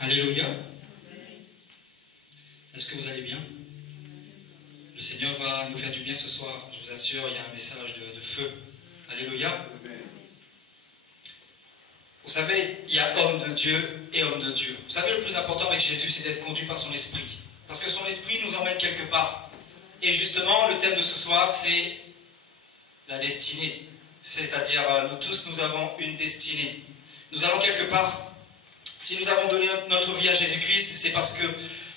Alléluia. Est-ce que vous allez bien? Le Seigneur va nous faire du bien ce soir. Je vous assure, il y a un message de feu. Alléluia. Vous savez, il y a homme de Dieu et homme de Dieu. Vous savez, le plus important avec Jésus, c'est d'être conduit par son esprit. Parce que son esprit nous emmène quelque part. Et justement, le thème de ce soir, c'est la destinée. C'est-à-dire, nous tous, nous avons une destinée. Nous allons quelque part. Si nous avons donné notre vie à Jésus-Christ, c'est parce que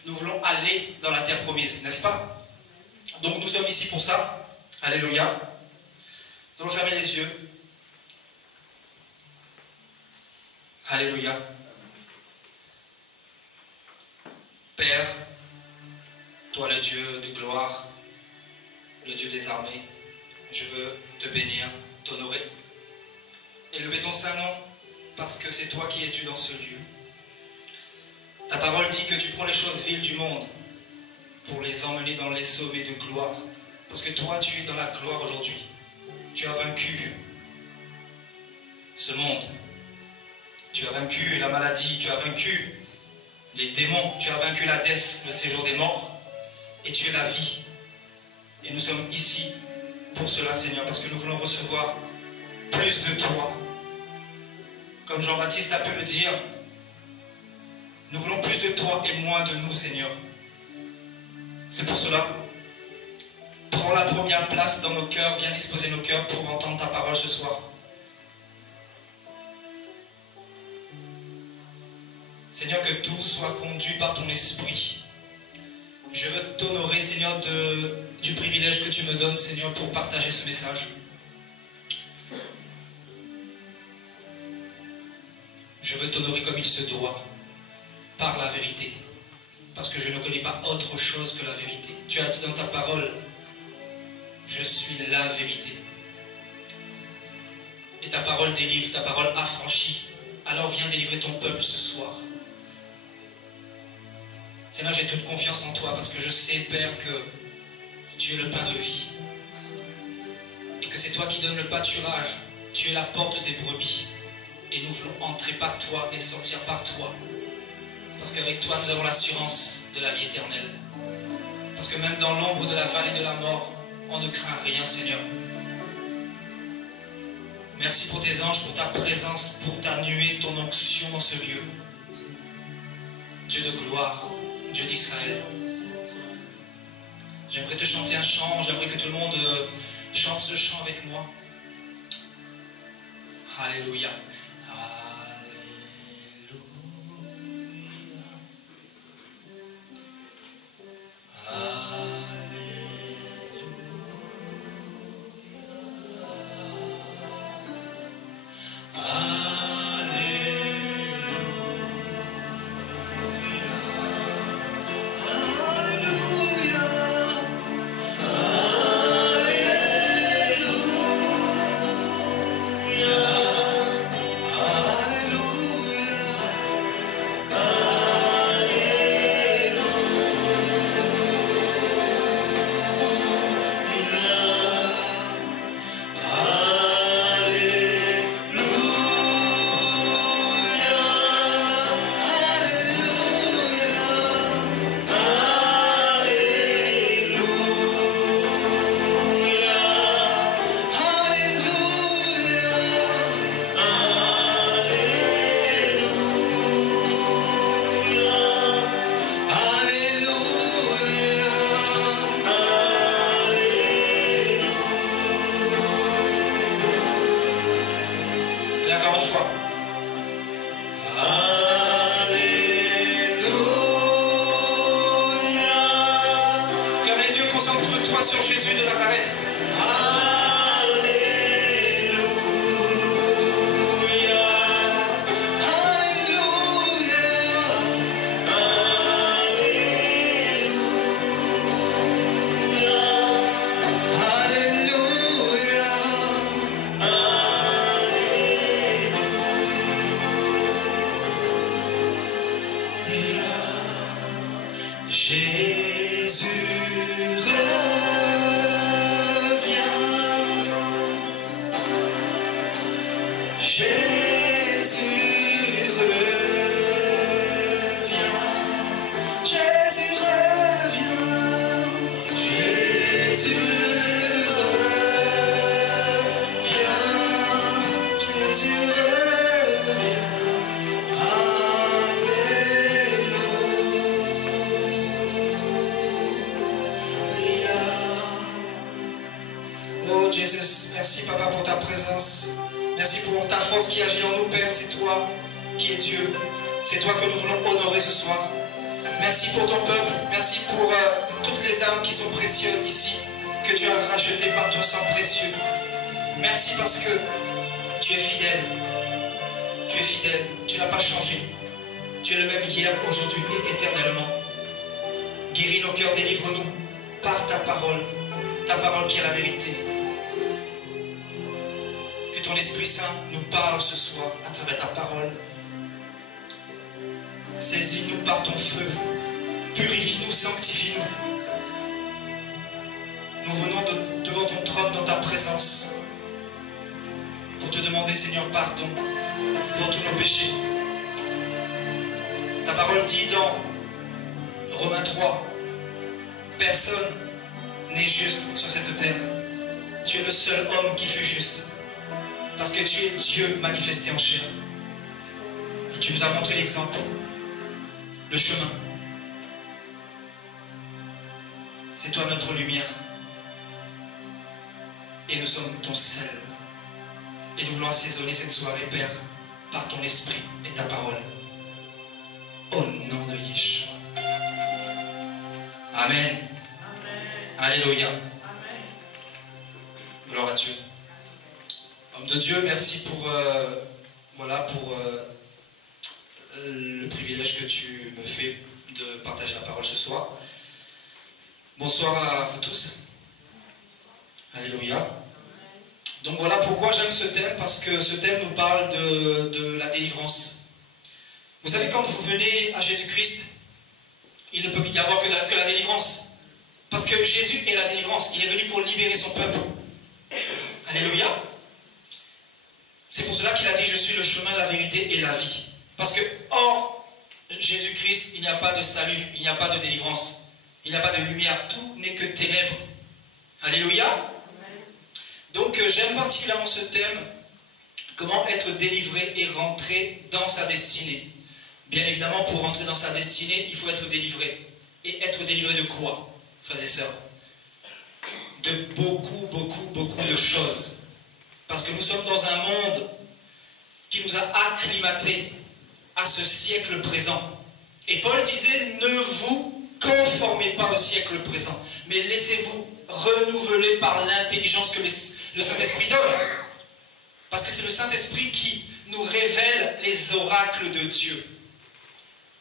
nous voulons aller dans la terre promise, n'est-ce pas? Donc nous sommes ici pour ça. Alléluia. Nous allons fermer les yeux. Alléluia. Père, toi le Dieu de gloire, le Dieu des armées, je veux te bénir, t'honorer. Élever ton saint nom, parce que c'est toi qui es Dieu dans ce lieu. Ta parole dit que tu prends les choses viles du monde pour les emmener dans les sommets de gloire. Parce que toi, tu es dans la gloire aujourd'hui. Tu as vaincu ce monde. Tu as vaincu la maladie, tu as vaincu les démons, tu as vaincu l'Hadès, le séjour des morts, et tu es la vie. Et nous sommes ici pour cela, Seigneur, parce que nous voulons recevoir plus de toi. Comme Jean-Baptiste a pu le dire, nous voulons plus de toi et moins de nous, Seigneur. C'est pour cela, prends la première place dans nos cœurs, viens disposer nos cœurs pour entendre ta parole ce soir. Seigneur, que tout soit conduit par ton esprit. Je veux t'honorer, Seigneur, du privilège que tu me donnes, Seigneur, pour partager ce message. Je veux t'honorer comme il se doit, par la vérité. Parce que je ne connais pas autre chose que la vérité. Tu as dit dans ta parole, je suis la vérité. Et ta parole délivre, ta parole affranchit. Alors viens délivrer ton peuple ce soir. Seigneur, j'ai toute confiance en toi parce que je sais, Père, que tu es le pain de vie. Et que c'est toi qui donnes le pâturage. Tu es la porte des brebis. Et nous voulons entrer par toi et sortir par toi. Parce qu'avec toi, nous avons l'assurance de la vie éternelle. Parce que même dans l'ombre de la vallée de la mort, on ne craint rien, Seigneur. Merci pour tes anges, pour ta présence, pour ta nuée, ton onction dans ce lieu. Dieu de gloire, Dieu d'Israël. J'aimerais te chanter un chant, j'aimerais que tout le monde chante ce chant avec moi. Alléluia. Sur Jésus de Nazareth. Alléluia. Oh Jésus, merci Papa pour ta présence. Merci pour ta force qui agit en nous, Père. C'est toi qui es Dieu. C'est toi que nous voulons honorer ce soir. Merci pour ton peuple. Merci pour toutes les âmes qui sont précieuses ici, que tu as rachetées par ton sang précieux. Merci parce que tu es fidèle. Tu es fidèle. Tu n'as pas changé. Tu es le même hier, aujourd'hui et éternellement. Guéris nos cœurs, délivre-nous par ta parole qui est la vérité. Que ton Esprit Saint nous parle ce soir à travers ta parole. Saisis-nous par ton feu. Purifie-nous, sanctifie-nous. Nous venons devant ton trône dans ta présence pour te demander, Seigneur, pardon pour tous nos péchés. Ta parole dit dans Romains 3, personne n'est juste sur cette terre. Tu es le seul homme qui fut juste. Parce que tu es Dieu manifesté en chair. Et tu nous as montré l'exemple, le chemin. C'est toi notre lumière. Et nous sommes ton sel. Et nous voulons assaisonner cette soirée, Père, par ton esprit et ta parole. Au nom de Yeshua. Amen. Amen. Alléluia. Amen. Gloire à Dieu. Homme de Dieu, merci pour, le privilège que tu me fais de partager la parole ce soir. Bonsoir à vous tous. Alléluia. Donc voilà pourquoi j'aime ce thème, parce que ce thème nous parle de la délivrance. Vous savez, quand vous venez à Jésus-Christ, il ne peut y avoir que la délivrance. Parce que Jésus est la délivrance. Il est venu pour libérer son peuple. Alléluia. C'est pour cela qu'il a dit, je suis le chemin, la vérité et la vie. Parce que hors Jésus-Christ, il n'y a pas de salut, il n'y a pas de délivrance, il n'y a pas de lumière, tout n'est que ténèbres. Alléluia. Donc j'aime particulièrement ce thème, comment être délivré et rentrer dans sa destinée. Bien évidemment, pour rentrer dans sa destinée, il faut être délivré. Et être délivré de quoi, frères et sœurs? De beaucoup de choses. Parce que nous sommes dans un monde qui nous a acclimatés à ce siècle présent. Et Paul disait, ne vous conformez pas au siècle présent, mais laissez-vous renouveler par l'intelligence que le Saint-Esprit donne. Parce que c'est le Saint-Esprit qui nous révèle les oracles de Dieu.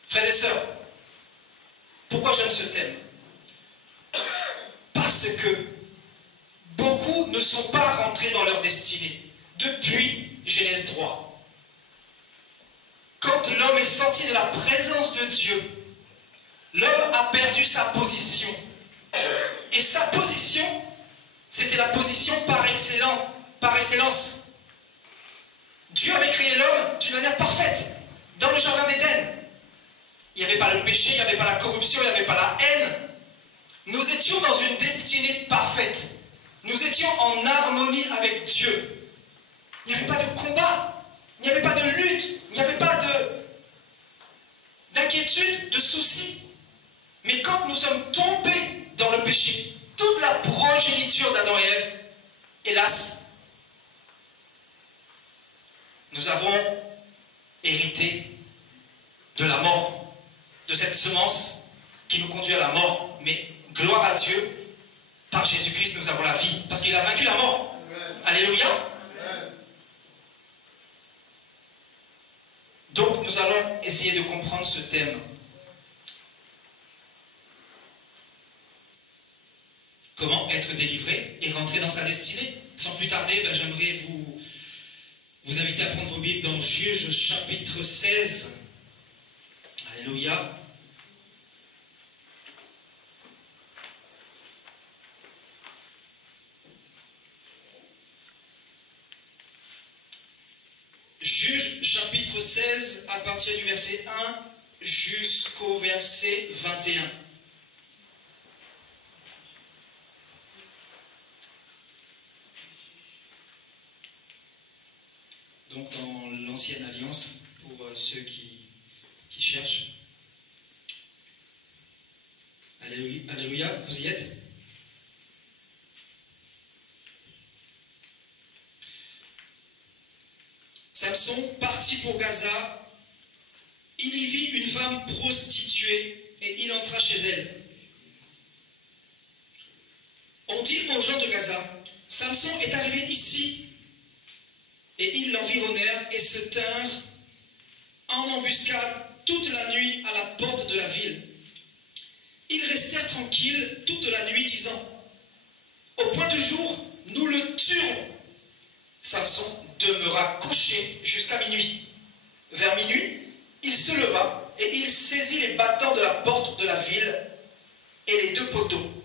Frères et sœurs, pourquoi j'aime ce thème? Parce que beaucoup ne sont pas rentrés dans leur destinée depuis Genèse 3. Quand l'homme est sorti de la présence de Dieu, l'homme a perdu sa position. Et sa position, c'était la position par excellence. Dieu avait créé l'homme d'une manière parfaite, dans le jardin d'Éden. Il n'y avait pas le péché, il n'y avait pas la corruption, il n'y avait pas la haine. Nous étions dans une destinée parfaite. Nous étions en harmonie avec Dieu. Il n'y avait pas de combat, il n'y avait pas de lutte, il n'y avait pas d'inquiétude, de soucis. Mais quand nous sommes tombés dans le péché, toute la progéniture d'Adam et Ève, hélas, nous avons hérité de la mort, de cette semence qui nous conduit à la mort. Mais gloire à Dieu, par Jésus-Christ, nous avons la vie, parce qu'il a vaincu la mort. Amen. Alléluia. Amen. Donc, nous allons essayer de comprendre ce thème. Comment être délivré et rentrer dans sa destinée. Sans plus tarder, j'aimerais vous inviter à prendre vos Bibles dans Juge chapitre 16. Alléluia. Juges chapitre 16 à partir du verset 1 jusqu'au verset 21. Donc dans l'ancienne alliance, pour ceux qui cherchent. Alléluia, vous y êtes? Samson partit pour Gaza, il y vit une femme prostituée et il entra chez elle. On dit aux gens de Gaza, Samson est arrivé ici, et ils l'environnèrent et se tinrent en embuscade toute la nuit à la porte de la ville. Ils restèrent tranquilles toute la nuit, disant, au point du jour, nous le tuerons. Samson demeura couché jusqu'à minuit. Vers minuit, il se leva et il saisit les battants de la porte de la ville et les deux poteaux,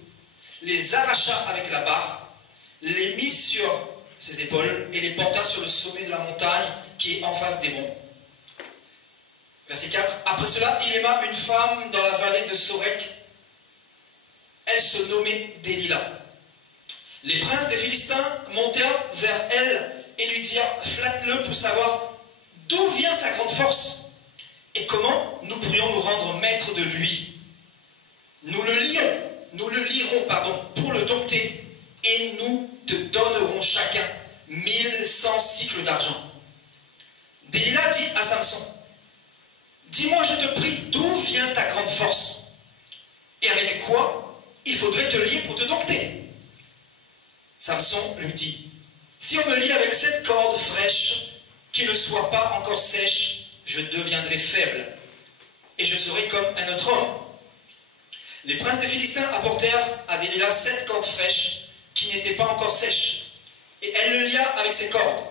les arracha avec la barre, les mit sur ses épaules et les porta sur le sommet de la montagne qui est en face d'Hébron. Verset 4. Après cela, il aima une femme dans la vallée de Sorek. Elle se nommait Délila. Les princes des Philistins montèrent vers elle et lui dirent, flatte-le pour savoir d'où vient sa grande force et comment nous pourrions nous rendre maîtres de lui. Nous le lirons, pour le dompter, et nous te donnerons chacun 1100 cycles d'argent. Délila dit à Samson, dis-moi, je te prie, d'où vient ta grande force? Et avec quoi il faudrait te lier pour te dompter? Samson lui dit, si on me lie avec 7 cordes fraîches, qui ne soient pas encore sèches, je deviendrai faible, et je serai comme un autre homme. Les princes des Philistins apportèrent à Délila 7 cordes fraîches, qui n'étaient pas encore sèches, et elle le lia avec ses cordes.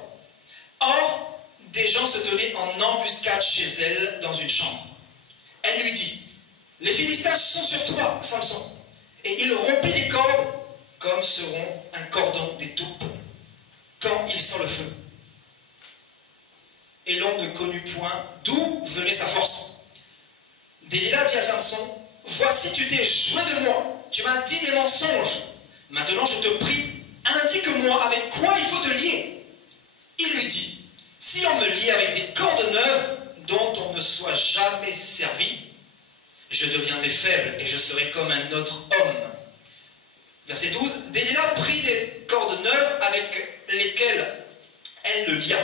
Or, des gens se tenaient en embuscade chez elle dans une chambre. Elle lui dit, les Philistins sont sur toi, Samson. Et il rompit les cordes comme se rompt un cordon d'étoupe quand il sent le feu. Et l'on ne connut point d'où venait sa force. Délila dit à Samson, voici tu t'es joué de moi, tu m'as dit des mensonges. Maintenant je te prie, indique-moi avec quoi il faut te lier. Il lui dit, si on me lie avec des cordes neuves dont on ne soit jamais servi, je deviendrai faible et je serai comme un autre homme. Verset 12, Délila prit des cordes neuves avec lesquelles elle le lia.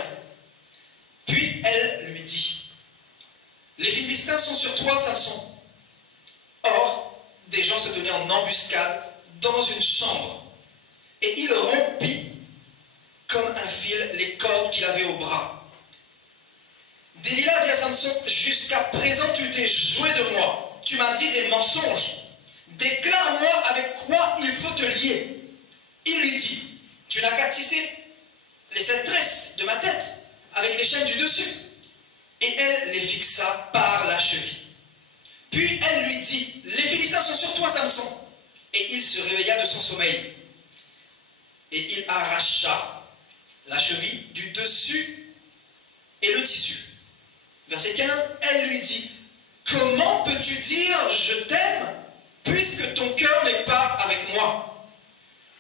Puis elle lui dit, les Philistins sont sur toi, Samson. Or, des gens se tenaient en embuscade dans une chambre, et il rompit comme un fil les cordes qu'il avait au bras. Délila dit à Samson, jusqu'à présent tu t'es joué de moi, tu m'as dit des mensonges, déclare-moi avec quoi il faut te lier. Il lui dit, tu n'as qu'à tisser les 7 tresses de ma tête avec les chaînes du dessus. Et elle les fixa par la cheville. Puis elle lui dit, les Philistins sont sur toi, Samson. Et il se réveilla de son sommeil. Et il arracha la cheville du dessus et le tissu. Verset 15, elle lui dit, comment peux-tu dire je t'aime puisque ton cœur n'est pas avec moi?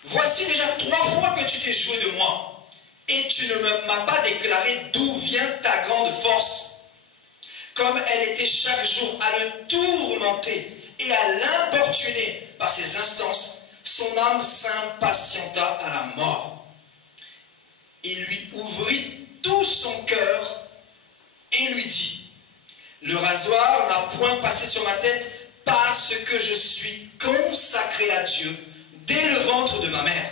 Voici déjà 3 fois que tu t'es joué de moi, et tu ne m'as pas déclaré d'où vient ta grande force. Comme elle était chaque jour à le tourmenter et à l'importuner par ses instances, son âme s'impatienta à la mort. Il lui ouvrit tout son cœur et lui dit, le rasoir n'a point passé sur ma tête parce que je suis consacré à Dieu dès le ventre de ma mère.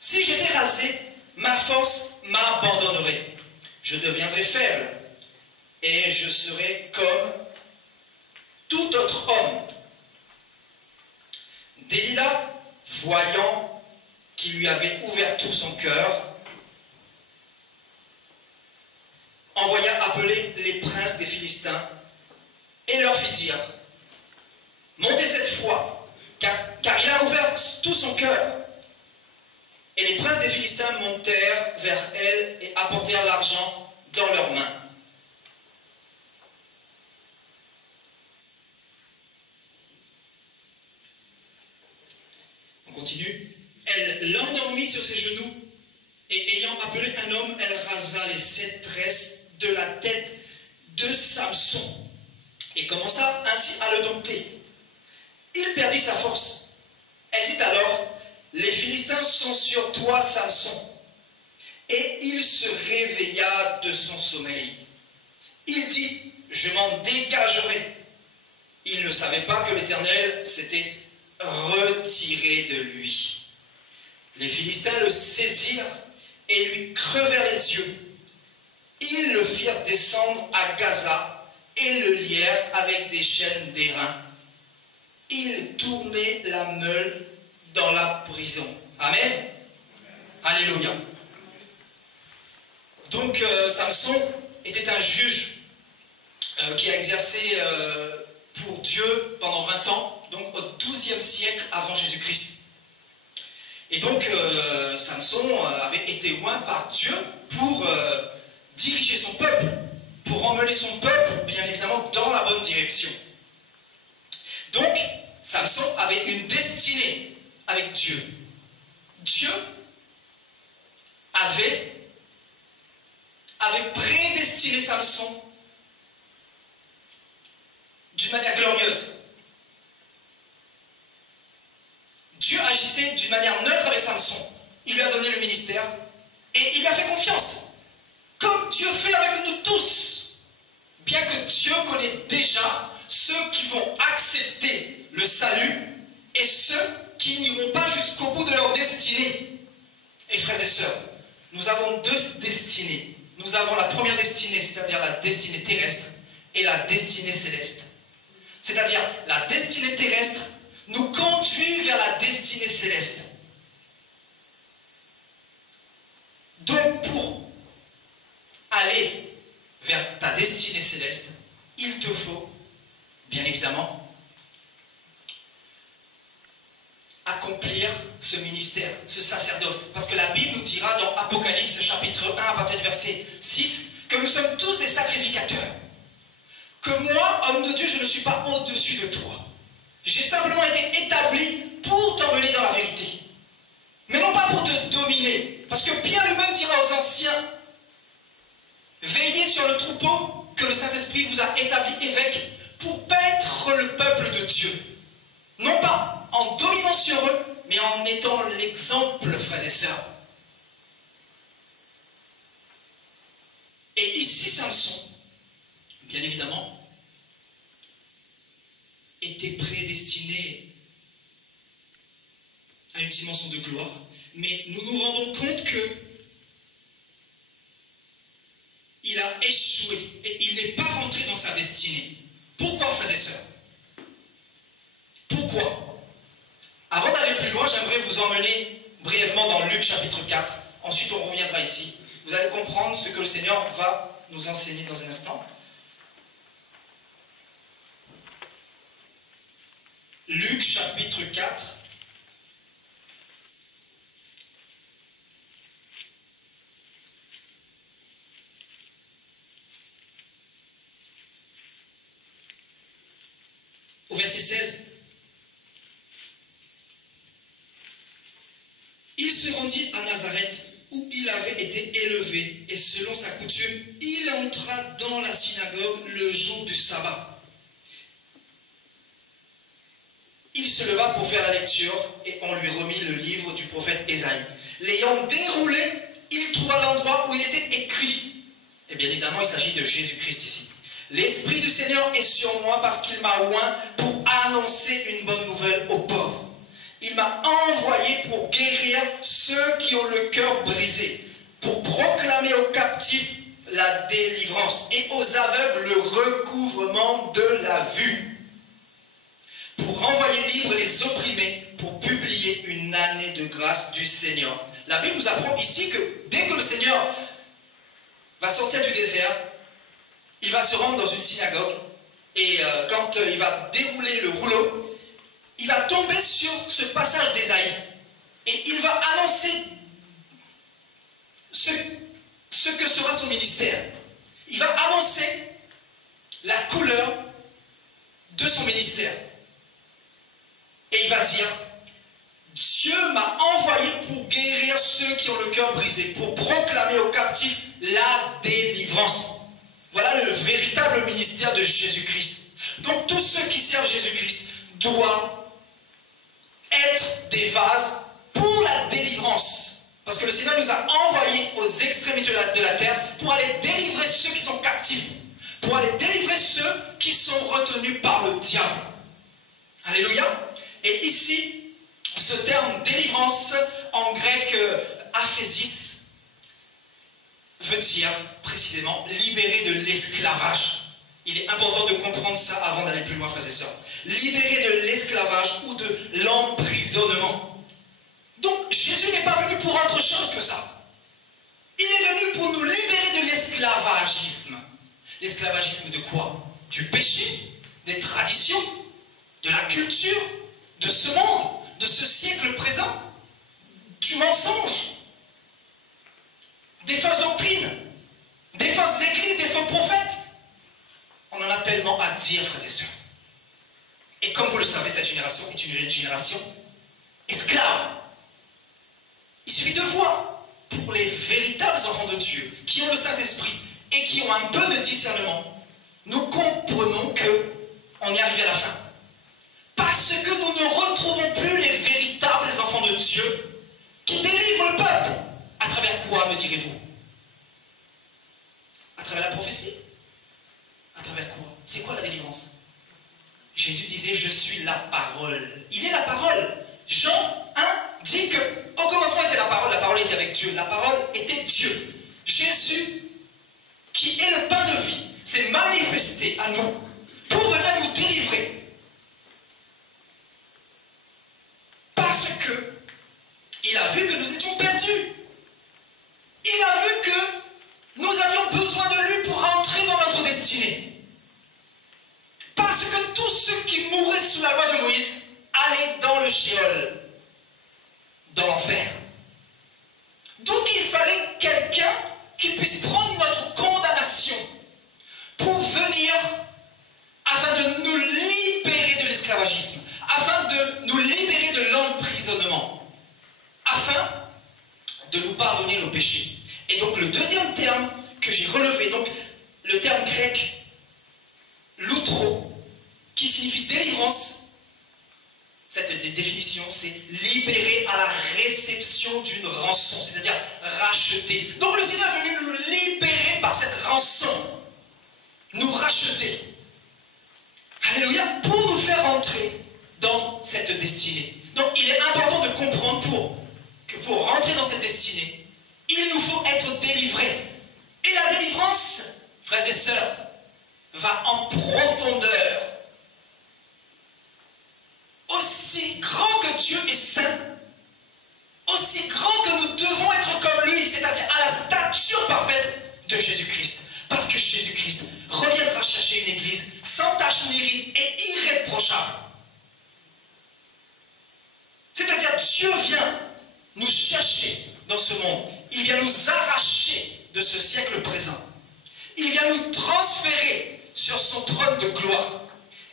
Si j'étais rasé, ma force m'abandonnerait. Je deviendrais faible et je serais comme tout autre homme. Délila, voyant qu'il lui avait ouvert tout son cœur, envoya appeler les princes des Philistins et leur fit dire, montez cette fois, car il a ouvert tout son cœur. Et les princes des Philistins montèrent vers elle et apportèrent l'argent dans leurs mains. On continue. Elle l'endormit sur ses genoux et ayant appelé un homme, elle rasa les 7 tresses de la tête de Samson et commença ainsi à le dompter. Il perdit sa force. Elle dit alors, les Philistins sont sur toi, Samson. Et il se réveilla de son sommeil. Il dit, je m'en dégagerai. Il ne savait pas que l'Éternel s'était retiré de lui. Les Philistins le saisirent et lui crevèrent les yeux. Ils le firent descendre à Gaza et le lièrent avec des chaînes d'airain. Il tournait la meule dans la prison. Amen. Alléluia. Donc Samson était un juge qui a exercé pour Dieu pendant 20 ans, donc au XIIe siècle avant Jésus-Christ. Et donc Samson avait été oint par Dieu pour diriger son peuple, pour emmener son peuple, bien évidemment, dans la bonne direction. Donc, Samson avait une destinée avec Dieu. Dieu avait prédestiné Samson d'une manière glorieuse. Dieu agissait d'une manière neutre avec Samson. Il lui a donné le ministère et il lui a fait confiance. Comme Dieu fait avec nous tous. Bien que Dieu connaît déjà ceux qui vont accepter le salut et ceux qui n'iront pas jusqu'au bout de leur destinée. Et frères et sœurs, nous avons 2 destinées. Nous avons la première destinée, c'est-à-dire la destinée terrestre, et la destinée céleste. C'est-à-dire, la destinée terrestre nous conduit vers la destinée céleste. Donc, pour aller vers ta destinée céleste, il te faut, bien évidemment, accomplir ce ministère, ce sacerdoce. Parce que la Bible nous dira dans Apocalypse chapitre 1 à partir du verset 6 que nous sommes tous des sacrificateurs. Que moi, homme de Dieu, je ne suis pas au-dessus de toi. J'ai simplement été établi pour t'emmener dans la vérité. Mais non pas pour te dominer. Parce que Pierre lui-même dira aux anciens, veillez sur le troupeau que le Saint-Esprit vous a établi évêque pour paître le peuple de Dieu. Non pas en dominant sur eux, mais en étant l'exemple, frères et sœurs. Et ici, Samson, bien évidemment, était prédestiné à une dimension de gloire. Mais nous nous rendons compte que il a échoué et il n'est pas rentré dans sa destinée. Pourquoi, frères et sœurs? Pourquoi? Avant d'aller plus loin, j'aimerais vous emmener brièvement dans Luc chapitre 4. Ensuite, on reviendra ici. Vous allez comprendre ce que le Seigneur va nous enseigner dans un instant. Luc chapitre 4. Au verset 16. Il se rendit à Nazareth où il avait été élevé et selon sa coutume, il entra dans la synagogue le jour du sabbat. Il se leva pour faire la lecture et on lui remit le livre du prophète Ésaïe. L'ayant déroulé, il trouva l'endroit où il était écrit. Et bien évidemment, il s'agit de Jésus-Christ ici. L'Esprit du Seigneur est sur moi parce qu'il m'a oint pour annoncer une bonne nouvelle aux pauvres. Il m'a envoyé pour guérir ceux qui ont le cœur brisé, pour proclamer aux captifs la délivrance et aux aveugles le recouvrement de la vue, pour renvoyer libres les opprimés, pour publier une année de grâce du Seigneur. La Bible nous apprend ici que dès que le Seigneur va sortir du désert, il va se rendre dans une synagogue et quand il va dérouler le rouleau, il va tomber sur ce passage d'Ésaïe et il va annoncer ce que sera son ministère. il va annoncer la couleur de son ministère. Et il va dire, Dieu m'a envoyé pour guérir ceux qui ont le cœur brisé, pour proclamer aux captifs la délivrance. Voilà le véritable ministère de Jésus-Christ. Donc tous ceux qui servent Jésus-Christ doivent être des vases pour la délivrance. Parce que le Seigneur nous a envoyés aux extrémités de la terre pour aller délivrer ceux qui sont captifs, pour aller délivrer ceux qui sont retenus par le diable. Alléluia. Et ici, ce terme délivrance, en grec aphésis, veut dire précisément libérer de l'esclavage. Il est important de comprendre ça avant d'aller plus loin, frères et sœurs. Libérer de l'esclavage ou de l'emprisonnement. Donc Jésus n'est pas venu pour autre chose que ça. Il est venu pour nous libérer de l'esclavagisme. L'esclavagisme de quoi? Du péché, des traditions, de la culture, de ce monde, de ce siècle présent, du mensonge, des fausses doctrines, des fausses églises, des faux prophètes. On en a tellement à dire, frères et sœurs. Et comme vous le savez, cette génération est une génération esclave. Il suffit de voir pour les véritables enfants de Dieu qui ont le Saint-Esprit et qui ont un peu de discernement, nous comprenons qu'on est arrivé à la fin. Parce que nous ne retrouvons plus les véritables enfants de Dieu qui délivrent le peuple. À travers quoi, me direz-vous? À travers la prophétie? À travers quoi? C'est quoi la délivrance? Jésus disait, je suis la parole. Il est la parole. Jean 1 dit que au commencement était la parole était avec Dieu, la parole était Dieu. Jésus, qui est le pain de vie, s'est manifesté à nous pour venir nous délivrer. Parce que il a vu que nous étions perdus. Il a vu que nous avions besoin de lui pour entrer dans notre destinée. Parce que tous ceux qui mouraient sous la loi de Moïse allaient dans le Sheol, dans l'enfer. Donc il fallait quelqu'un qui puisse prendre notre condamnation pour venir afin de nous libérer de l'esclavagisme, afin de nous libérer de l'emprisonnement, afin de nous pardonner nos péchés. Et donc le deuxième terme que j'ai relevé, donc le terme grec loutro, qui signifie délivrance. Cette définition, c'est libérer à la réception d'une rançon, c'est-à-dire racheter. Donc le Seigneur est venu nous libérer par cette rançon, nous racheter. Alléluia, pour nous faire entrer dans cette destinée. Donc il est important de comprendre que pour rentrer dans cette destinée, il nous faut être délivrés. Et la délivrance, frères et sœurs, va en profondeur. Aussi grand que Dieu est saint, aussi grand que nous devons être comme lui, c'est-à-dire à la stature parfaite de Jésus-Christ. Parce que Jésus-Christ reviendra chercher une église sans tache ni ride et irréprochable. C'est-à-dire Dieu vient nous chercher dans ce monde. Il vient nous arracher de ce siècle présent. Il vient nous transférer sur son trône de gloire.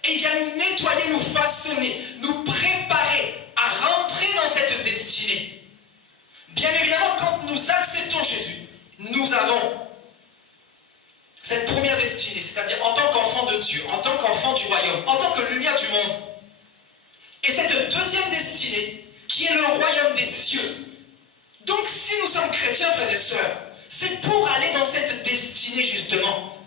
Et il vient nous nettoyer, nous façonner, nous préparer à rentrer dans cette destinée. Bien évidemment, quand nous acceptons Jésus, nous avons cette première destinée, c'est-à-dire en tant qu'enfant de Dieu, en tant qu'enfant du royaume, en tant que lumière du monde. Et cette deuxième destinée, qui est le royaume des cieux. Donc si nous sommes chrétiens, frères et sœurs, c'est pour aller dans cette destinée justement.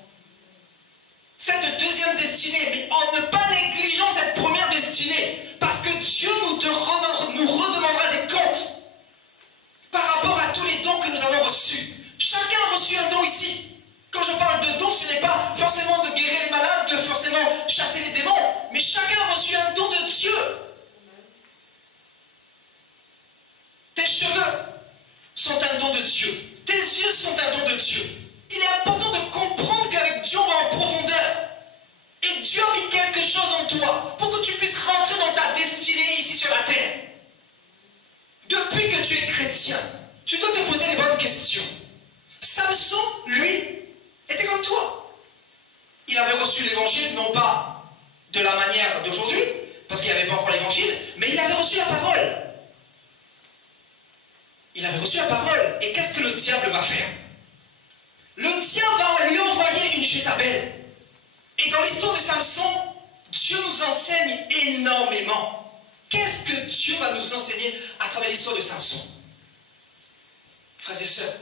Cette deuxième destinée, mais en ne pas négligeant cette première destinée, parce que Dieu nous redemandera des comptes par rapport à tous les dons que nous avons reçus. Chacun a reçu un don ici. Quand je parle de dons, ce n'est pas forcément de guérir les malades, de forcément chasser les démons, mais chacun a reçu un don de Dieu. Tes cheveux sont un don de Dieu. Tes yeux sont un don de Dieu. Il est important de comprendre qu'avec Dieu, on va en profondeur. Et Dieu a mis quelque chose en toi pour que tu puisses rentrer dans ta destinée ici sur la terre. Depuis que tu es chrétien, tu dois te poser les bonnes questions. Samson, lui, était comme toi. Il avait reçu l'évangile, non pas de la manière d'aujourd'hui, parce qu'il n'y avait pas encore l'évangile, mais il avait reçu la parole. Il avait reçu la parole. Et qu'est-ce que le diable va faire? Le diable va lui envoyer une Jézabel. Et dans l'histoire de Samson, Dieu nous enseigne énormément. Qu'est-ce que Dieu va nous enseigner à travers l'histoire de Samson? Frères et sœurs,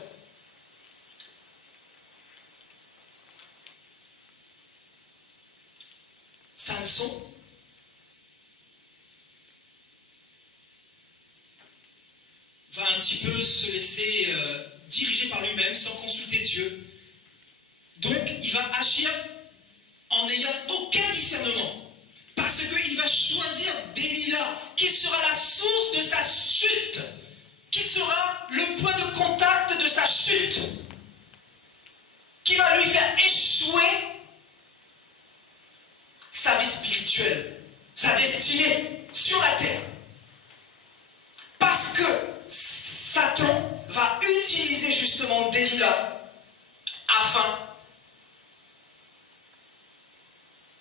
Samson va un petit peu se laisser diriger par lui-même sans consulter Dieu. Donc, il va agir en n'ayant aucun discernement. Parce qu'il va choisir Delilah, qui sera la source de sa chute, qui sera le point de contact de sa chute, qui va lui faire échouer sa vie spirituelle, sa destinée sur la terre. Parce que Satan va utiliser justement Delilah afin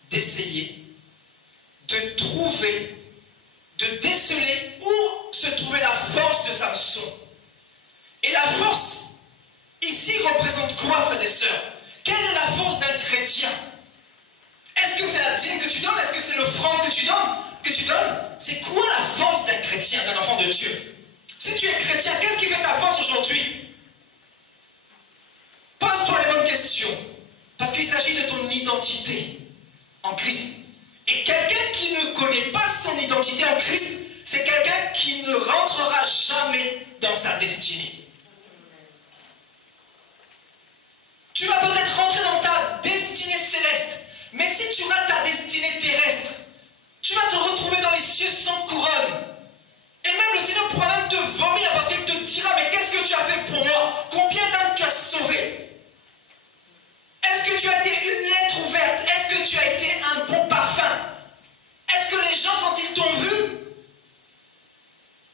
d'essayer de trouver, de déceler où se trouvait la force de Samson. Et la force, ici, représente quoi, frères et sœurs? Quelle est la force d'un chrétien? Est-ce que c'est la dîme que tu donnes? Est-ce que c'est l'offrande que tu donnes? C'est quoi la force d'un chrétien, d'un enfant de Dieu? Si tu es chrétien, qu'est-ce qui fait ta force aujourd'hui? Pose-toi les bonnes questions. Parce qu'il s'agit de ton identité en Christ. Et quelqu'un qui ne connaît pas son identité en Christ, c'est quelqu'un qui ne rentrera jamais dans sa destinée. Tu vas peut-être rentrer dans ta destinée céleste, mais si tu rates ta destinée terrestre, tu vas te retrouver dans les cieux sans couronne. Et même le Seigneur pourra même te vomir parce qu'il te dira, mais qu'est-ce que tu as fait pour moi? Combien d'âmes tu as sauvé? Est-ce que tu as été une lettre ouverte? Est-ce que tu as été un bon parfum? Est-ce que les gens, quand ils t'ont vu,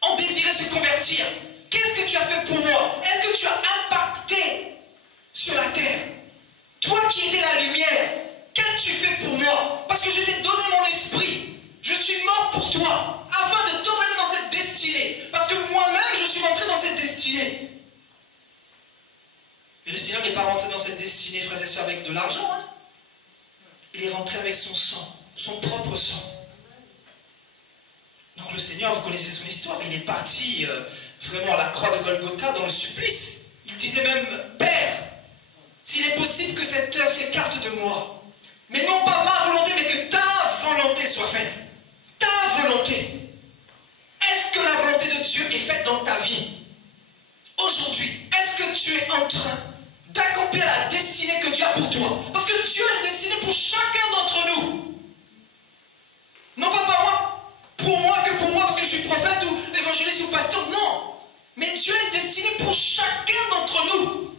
ont désiré se convertir? Qu'est-ce que tu as fait pour moi? Est-ce que tu as impacté sur la terre? Toi qui étais la lumière, qu'as-tu fait pour moi? Parce que je t'ai donné mon esprit. Je suis mort pour toi, afin de t'emmener dans cette destinée. Parce que moi-même, je suis rentré dans cette destinée. Et le Seigneur n'est pas rentré dans cette destinée, frères et sœurs, avec de l'argent. Hein? Il est rentré avec son sang, son propre sang. Donc le Seigneur, vous connaissez son histoire, il est parti vraiment à la croix de Golgotha dans le supplice. Il disait même, Père, s'il est possible que cette heure s'écarte de moi, mais non pas ma volonté, mais que ta volonté soit faite. Ta volonté. Est-ce que la volonté de Dieu est faite dans ta vie? Aujourd'hui, est-ce que tu es en train d'accomplir la destinée que Dieu a pour toi? Parce que Dieu a une destinée pour chacun d'entre nous. Non pas par moi, pour moi que pour moi, parce que je suis prophète ou évangéliste ou pasteur, non. Mais Dieu a une destinée pour chacun d'entre nous.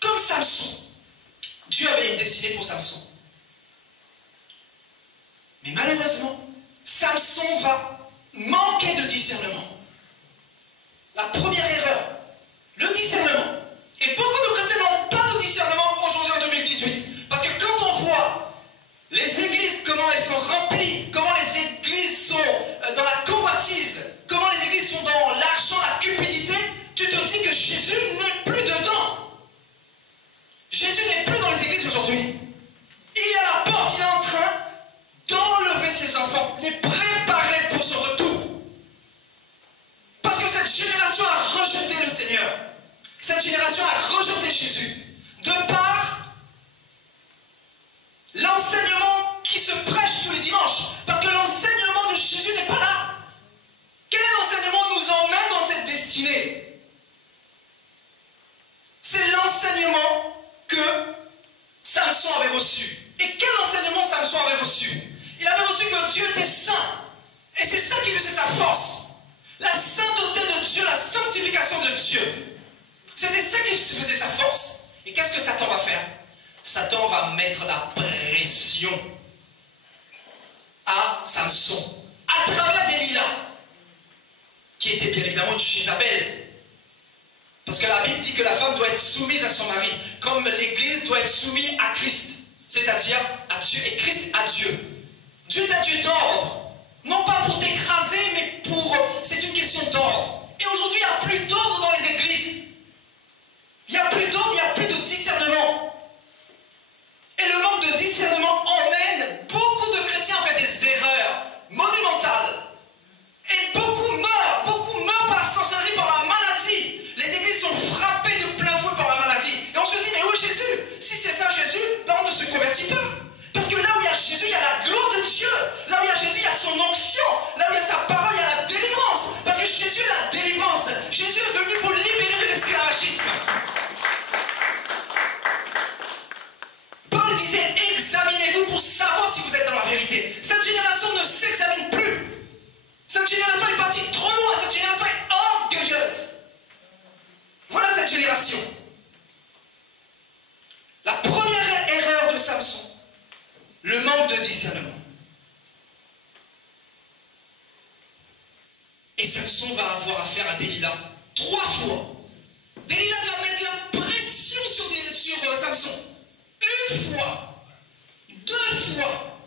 Comme Samson. Dieu avait une destinée pour Samson. Mais malheureusement, Samson va manquer de discernement. La première erreur, le discernement. Et beaucoup de chrétiens n'ont pas de discernement aujourd'hui en 2018. Parce que quand on voit les églises, comment elles sont remplies, comment les églises sont dans la convoitise, comment les églises sont dans l'argent, la cupidité, tu te dis que Jésus n'est plus dedans. Jésus n'est plus dans les églises aujourd'hui. Il est à la porte, il est en train d'enlever ses enfants, les préparer pour son retour. Parce que cette génération a rejeté le Seigneur. Cette génération a rejeté Jésus. De par l'enseignement qui se prêche tous les dimanches. Parce que l'enseignement de Jésus n'est pas là. Quel enseignement nous emmène dans cette destinée? C'est l'enseignement que Samson avait reçu. Et quel enseignement Samson avait reçu? Il avait reçu que Dieu était saint. Et c'est ça qui faisait sa force. La sainteté de Dieu, la sanctification de Dieu. C'était ça qui faisait sa force. Et qu'est-ce que Satan va faire? Satan va mettre la pression à Samson, à travers Delilah, qui était bien évidemment une Jézabel. Parce que la Bible dit que la femme doit être soumise à son mari, comme l'Église doit être soumise à Christ, c'est-à-dire à Dieu, et Christ à Dieu. Dieu est un Dieu d'ordre, non pas pour t'écraser, mais pour... C'est une question d'ordre. Et aujourd'hui, il n'y a plus d'ordre dans les églises. Il n'y a plus d'ordre, il n'y a plus de discernement. Et le manque de discernement emmène beaucoup de chrétiens à faire des erreurs monumentales. Et beaucoup meurent par la sorcellerie, par la maladie. Les églises sont frappées de plein fouet par la maladie. Et on se dit, mais où est Jésus? Si c'est ça Jésus, ben on ne se convertit pas. Parce que là où il y a Jésus, il y a la gloire de Dieu. Là où il y a Jésus, il y a son onction. Là où il y a sa parole, il y a la délivrance. Parce que Jésus est la délivrance. Jésus est venu pour libérer de l'esclavagisme. Paul disait, examinez-vous pour savoir si vous êtes dans la vérité. Cette génération ne s'examine plus. Cette génération est partie trop loin. Cette génération est orgueilleuse. Voilà cette génération. La première erreur de Samson, le manque de discernement. Et Samson va avoir affaire à Delilah 3 fois. Delilah va mettre la pression sur Samson. 1 fois, 2 fois,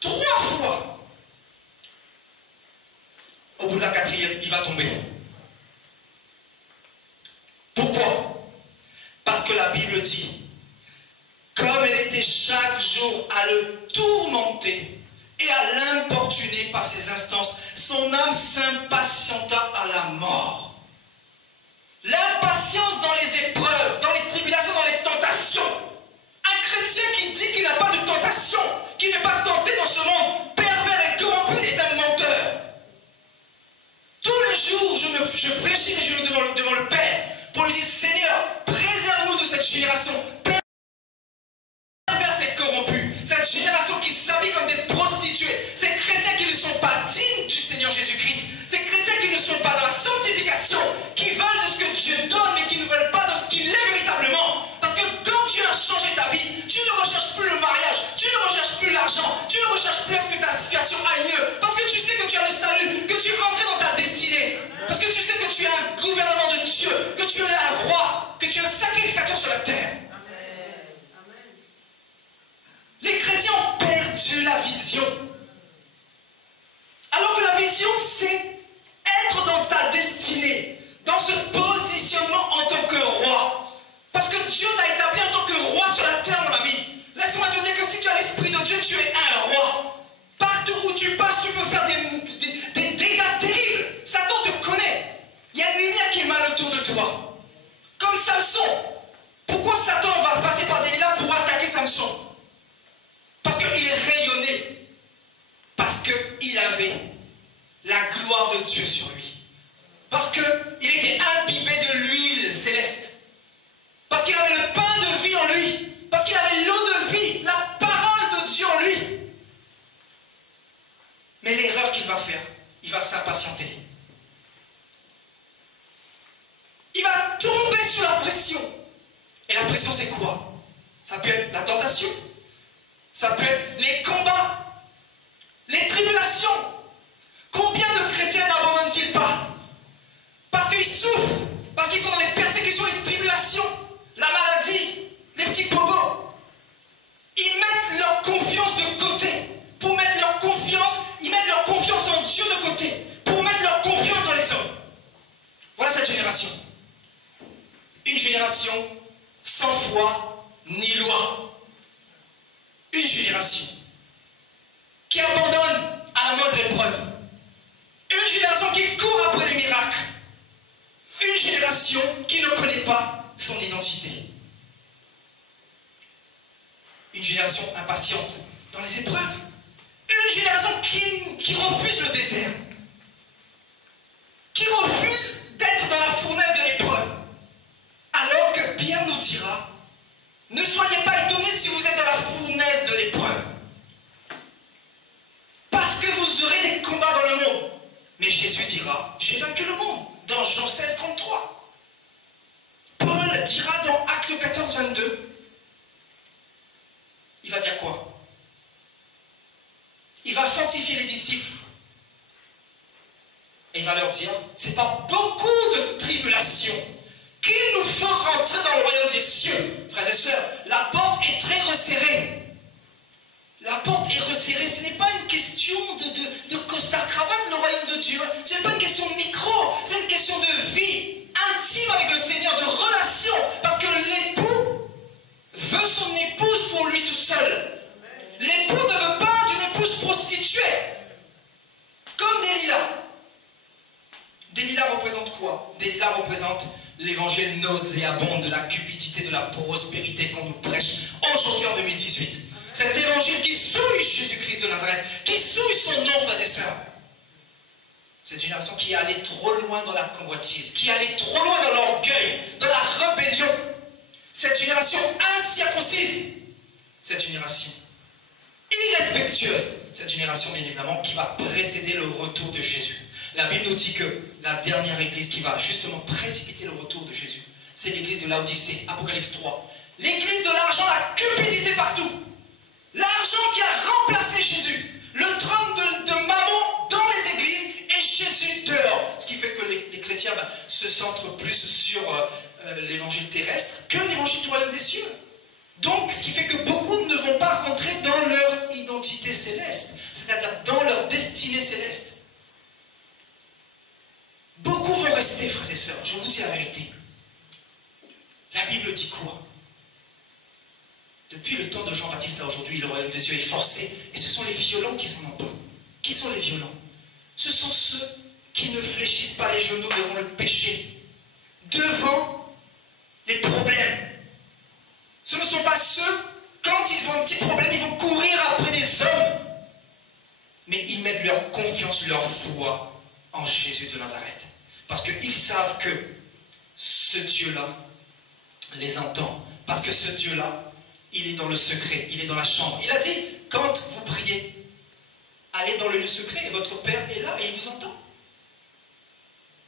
3 fois. Au bout de la 4e, il va tomber. Pourquoi? Parce que la Bible dit, comme elle était chaque jour à le tourmenter et à l'importuner par ses instances, son âme s'impatienta à la mort. L'impatience dans les épreuves, dans les tribulations, dans les tentations. Un chrétien qui dit qu'il n'a pas de tentation, qui n'est pas tenté dans ce monde pervers et corrompu est un menteur. Tous les jours, je fléchis les genoux devant le Père pour lui dire, Seigneur, préserve-nous de cette génération perverse et corrompue. Cette génération qui s'habille comme des prostituées. Ces chrétiens qui ne sont pas dignes du Seigneur Jésus-Christ. Ces chrétiens qui ne sont pas dans la sanctification, qui veulent de ce que Dieu donne, mais qui ne veulent pas de ce qu'il est véritablement. Parce que quand Dieu a changé ta vie, tu ne recherches plus le mariage, tu ne recherches plus l'argent, tu ne recherches plus à ce que ta situation aille mieux. Parce que tu sais que tu as le salut, que tu es rentré dans ta destinée. Parce que tu sais que tu es un gouvernement de Dieu, que tu es un roi, que tu es un sacrificateur sur la terre. Les chrétiens ont perdu la vision. Alors que la vision, c'est être dans ta destinée, dans ce positionnement en tant que roi. Parce que Dieu t'a établi en tant que roi sur la terre, mon ami. Laisse-moi te dire que si tu as l'Esprit de Dieu, tu es un roi. Partout où tu passes, tu peux faire des dégâts terribles. Satan te connaît. Il y a une lumière qui émane autour de toi. Comme Samson. Pourquoi Satan va passer par Delilah pour attaquer Samson? Parce qu'il est rayonné. Parce qu'il avait la gloire de Dieu sur lui. Parce qu'il était imbibé de l'huile céleste. Parce qu'il avait le pain de vie en lui. Parce qu'il avait l'eau de vie, la parole de Dieu en lui. Mais l'erreur qu'il va faire, il va s'impatienter. Il va tomber sous la pression. Et la pression, c'est quoi? Ça peut être la tentation. Ça peut être les combats, les tribulations. Combien de chrétiens n'abandonnent-ils pas? Parce qu'ils souffrent, parce qu'ils sont dans les persécutions, les tribulations, la maladie, les petits bobos. Ils mettent leur confiance de côté. Pour mettre leur confiance, ils mettent leur confiance en Dieu de côté. Pour mettre leur confiance dans les hommes. Voilà cette génération. Une génération sans foi ni loi. Une génération qui abandonne à la moindre épreuve. Une génération qui court après les miracles. Une génération qui ne connaît pas son identité. Une génération impatiente dans les épreuves. Une génération qui refuse le désert. Qui refuse d'être dans la fournaise de l'épreuve. Alors que Pierre nous dira, ne soyez pas étonnés si vous êtes dans la fournaise de l'épreuve. Parce que vous aurez des combats dans le monde. Mais Jésus dira, j'ai vaincu le monde. Dans Jean 16, 33. Paul dira dans Actes 14, 22. Il va dire quoi? Il va fortifier les disciples. Et il va leur dire, c'est pas beaucoup de tribulations qui rentrer dans le royaume des cieux, frères et sœurs, la porte est très resserrée. La porte est resserrée. Ce n'est pas une question de costard-cravate, le royaume de Dieu. Ce n'est pas une question de micro. C'est une question de vie intime avec le Seigneur, de relation. Parce que l'époux veut son épouse pour lui tout seul. L'époux ne veut pas d'une épouse prostituée. Comme Delilah. Delilah représente quoi? Delilah représente l'évangile nauséabond de la cupidité, de la prospérité qu'on nous prêche aujourd'hui en 2018. Cet évangile qui souille Jésus-Christ de Nazareth, qui souille son nom, frères et sœurs. Cette génération qui est allée trop loin dans la convoitise, qui est allée trop loin dans l'orgueil, dans la rébellion. Cette génération incirconcise. Cette génération irrespectueuse. Cette génération, bien évidemment, qui va précéder le retour de Jésus. La Bible nous dit que la dernière église qui va justement précipiter le retour de Jésus, c'est l'église de Laodicée, Apocalypse 3. L'église de l'argent, la cupidité partout. L'argent qui a remplacé Jésus. Le trône de Mammon dans les églises et Jésus dehors. Ce qui fait que les chrétiens se centrent plus sur l'évangile terrestre que l'évangile du royaume des cieux. Donc, ce qui fait que beaucoup ne vont pas rentrer dans leur identité céleste, c'est-à-dire dans leur destinée céleste. Beaucoup vont rester, frères et sœurs, je vous dis la vérité. La Bible dit quoi? Depuis le temps de Jean-Baptiste à aujourd'hui, le royaume des cieux est forcé, et ce sont les violents qui s'en emparent. Qui sont les violents? Ce sont ceux qui ne fléchissent pas les genoux devant le péché, devant les problèmes. Ce ne sont pas ceux, quand ils ont un petit problème, ils vont courir après des hommes, mais ils mettent leur confiance, leur foi en Jésus de Nazareth. Parce qu'ils savent que ce Dieu-là les entend. Parce que ce Dieu-là, il est dans le secret, il est dans la chambre. Il a dit, quand vous priez, allez dans le lieu secret et votre Père est là et il vous entend.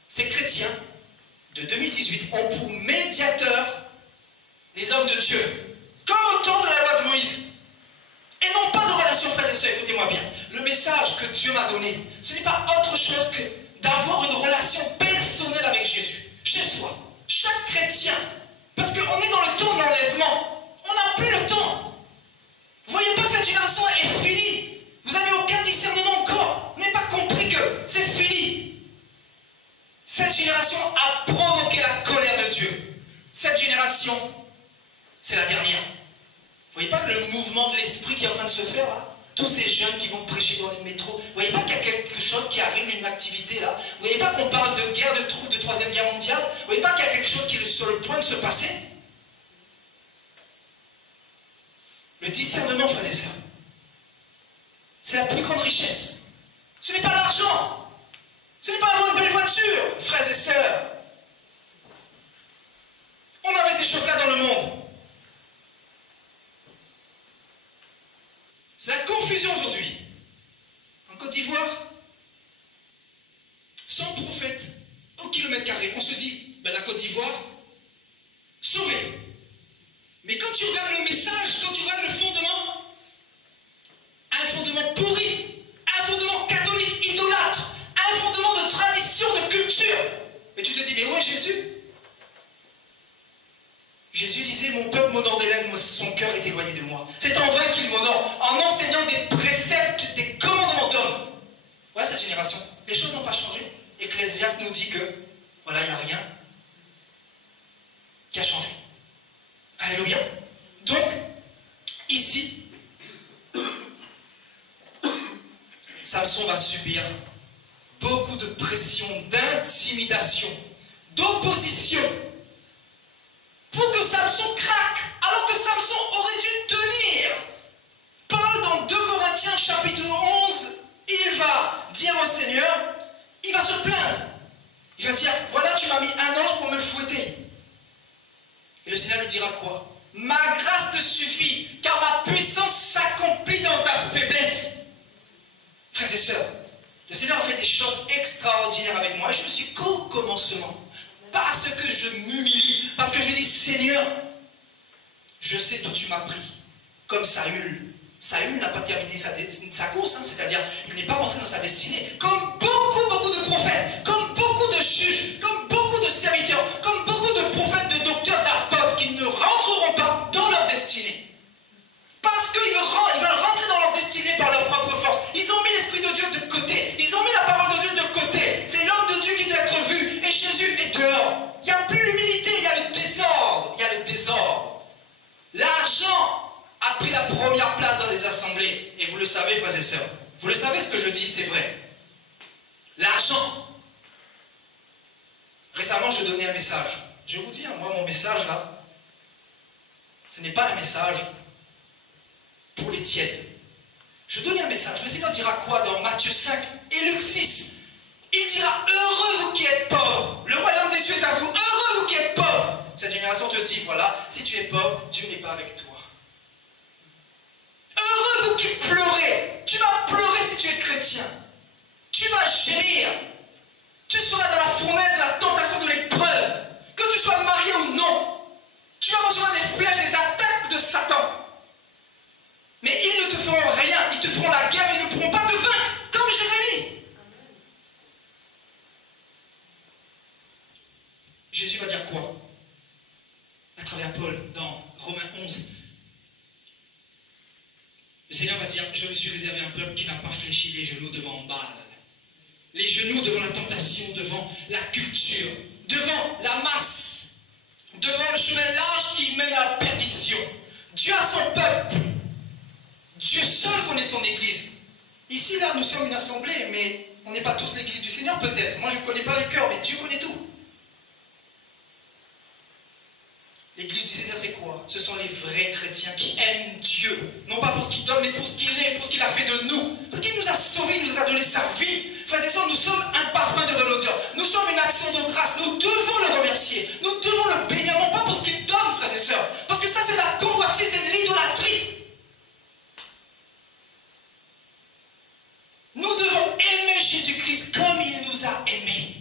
Ces chrétiens de 2018 ont pour médiateurs les hommes de Dieu, comme au temps de la loi de Moïse. Et non pas de relation, frères et sœurs, écoutez-moi bien. Le message que Dieu m'a donné, ce n'est pas autre chose que d'avoir une relation personnelle avec Jésus, chez soi. Chaque chrétien, parce qu'on est dans le temps de l'enlèvement, on n'a plus le temps. Vous ne voyez pas que cette génération est finie. Vous n'avez aucun discernement encore. Vous n'avez pas compris que c'est fini. Cette génération a provoqué la colère de Dieu. Cette génération, c'est la dernière. Vous voyez pas que le mouvement de l'esprit qui est en train de se faire là? Tous ces jeunes qui vont prêcher dans les métros, vous voyez pas qu'il y a quelque chose qui arrive, une activité là? Vous voyez pas qu'on parle de guerre, de troubles, de troisième guerre mondiale? Vous voyez pas qu'il y a quelque chose qui est sur le point de se passer? Le discernement, frères et sœurs, c'est la plus grande richesse. Ce n'est pas l'argent. Ce n'est pas avoir une belle voiture, frères et sœurs. On avait ces choses-là dans le monde. C'est la confusion aujourd'hui. En Côte d'Ivoire, 100 prophètes au kilomètre carré. On se dit, ben, la Côte d'Ivoire, sauvée. Mais quand tu regardes le message, quand tu regardes le fondement, un fondement pourri, un fondement catholique idolâtre, un fondement de tradition, de culture. Et tu te dis, mais où est Jésus? Jésus disait, mon peuple m'honore des lèvres, son cœur est éloigné de moi. C'est en vain qu'il m'honore, en enseignant des préceptes, des commandements d'hommes. Voilà cette génération. Les choses n'ont pas changé. Ecclésiaste nous dit que, voilà, il n'y a rien qui a changé. Alléluia. Donc, ici, Samson va subir beaucoup de pression, d'intimidation, d'opposition, pour que Samson craque, alors que Samson aurait dû tenir. Paul, dans 2 Corinthiens chapitre 11, il va dire au Seigneur, il va se plaindre. Il va dire, voilà, tu m'as mis un ange pour me fouetter. Et le Seigneur lui dira quoi? Ma grâce te suffit, car ma puissance s'accomplit dans ta faiblesse. Frères et sœurs, le Seigneur a fait des choses extraordinaires avec moi. Et je me suis qu'au commencement. Parce que je m'humilie. Parce que je dis, Seigneur, je sais d'où tu m'as pris. Comme Saül. Saül n'a pas terminé sa course, hein, c'est-à-dire, il n'est pas rentré dans sa destinée. Comme beaucoup de prophètes, comme beaucoup de juges, comme beaucoup de serviteurs, comme beaucoup de prophètes, de docteurs, d'apôtres. les assemblées. Et vous le savez, frères et sœurs. Vous le savez, ce que je dis, c'est vrai. L'argent. Récemment, je donnais un message. Je vous dis, moi, mon message, là, ce n'est pas un message pour les tièdes. Je donnais un message. Le Seigneur dira quoi dans Matthieu 5 et Luc 6? Il dira, heureux vous qui êtes pauvres. Le royaume des cieux est à vous. Heureux vous qui êtes pauvres. Cette génération te dit, voilà, si tu es pauvre, Dieu n'est pas avec toi. Heureux vous qui pleurez. Tu vas pleurer si tu es chrétien. Tu vas gémir. Tu seras dans la fournaise de la tentation de l'épreuve. Que tu sois marié ou non. Tu vas recevoir des flèches, des attaques de Satan. Mais ils ne te feront rien. Ils te feront la guerre, mais ils ne pourront pas te vaincre. Comme Jérémie. Jésus va dire quoi? À travers Paul, dans Romains 11. Le Seigneur va dire, je me suis réservé un peuple qui n'a pas fléchi les genoux devant Baal. Les genoux devant la tentation, devant la culture, devant la masse, devant le chemin large qui mène à la perdition. Dieu a son peuple. Dieu seul connaît son église. Ici, là, nous sommes une assemblée, mais on n'est pas tous l'église du Seigneur, peut-être. Moi, je ne connais pas les cœurs, mais Dieu connaît tout. L'église du Seigneur, c'est quoi? Ce sont les vrais chrétiens qui aiment Dieu. Non pas pour ce qu'il donne, mais pour ce qu'il est, pour ce qu'il a fait de nous. Parce qu'il nous a sauvés, il nous a donné sa vie. Frères et sœurs, nous sommes un parfum de bonne odeur. Nous sommes une action de grâce. Nous devons le remercier. Nous devons le bénir, non pas pour ce qu'il donne, frères et sœurs. Parce que ça, c'est la convoitise, c'est l'idolâtrie. Nous devons aimer Jésus-Christ comme il nous a aimés.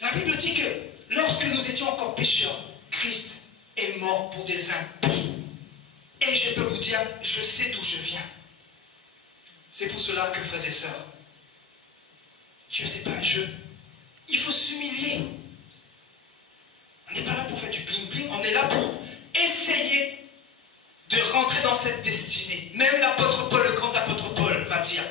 La Bible dit que lorsque nous étions encore pécheurs, Christ est mort pour des impies. Et je peux vous dire, je sais d'où je viens. C'est pour cela que, frères et sœurs, Dieu, c'est pas un jeu. Il faut s'humilier. On n'est pas là pour faire du bling-bling, on est là pour essayer de rentrer dans cette destinée. Même l'apôtre Paul, le grand apôtre Paul, va dire,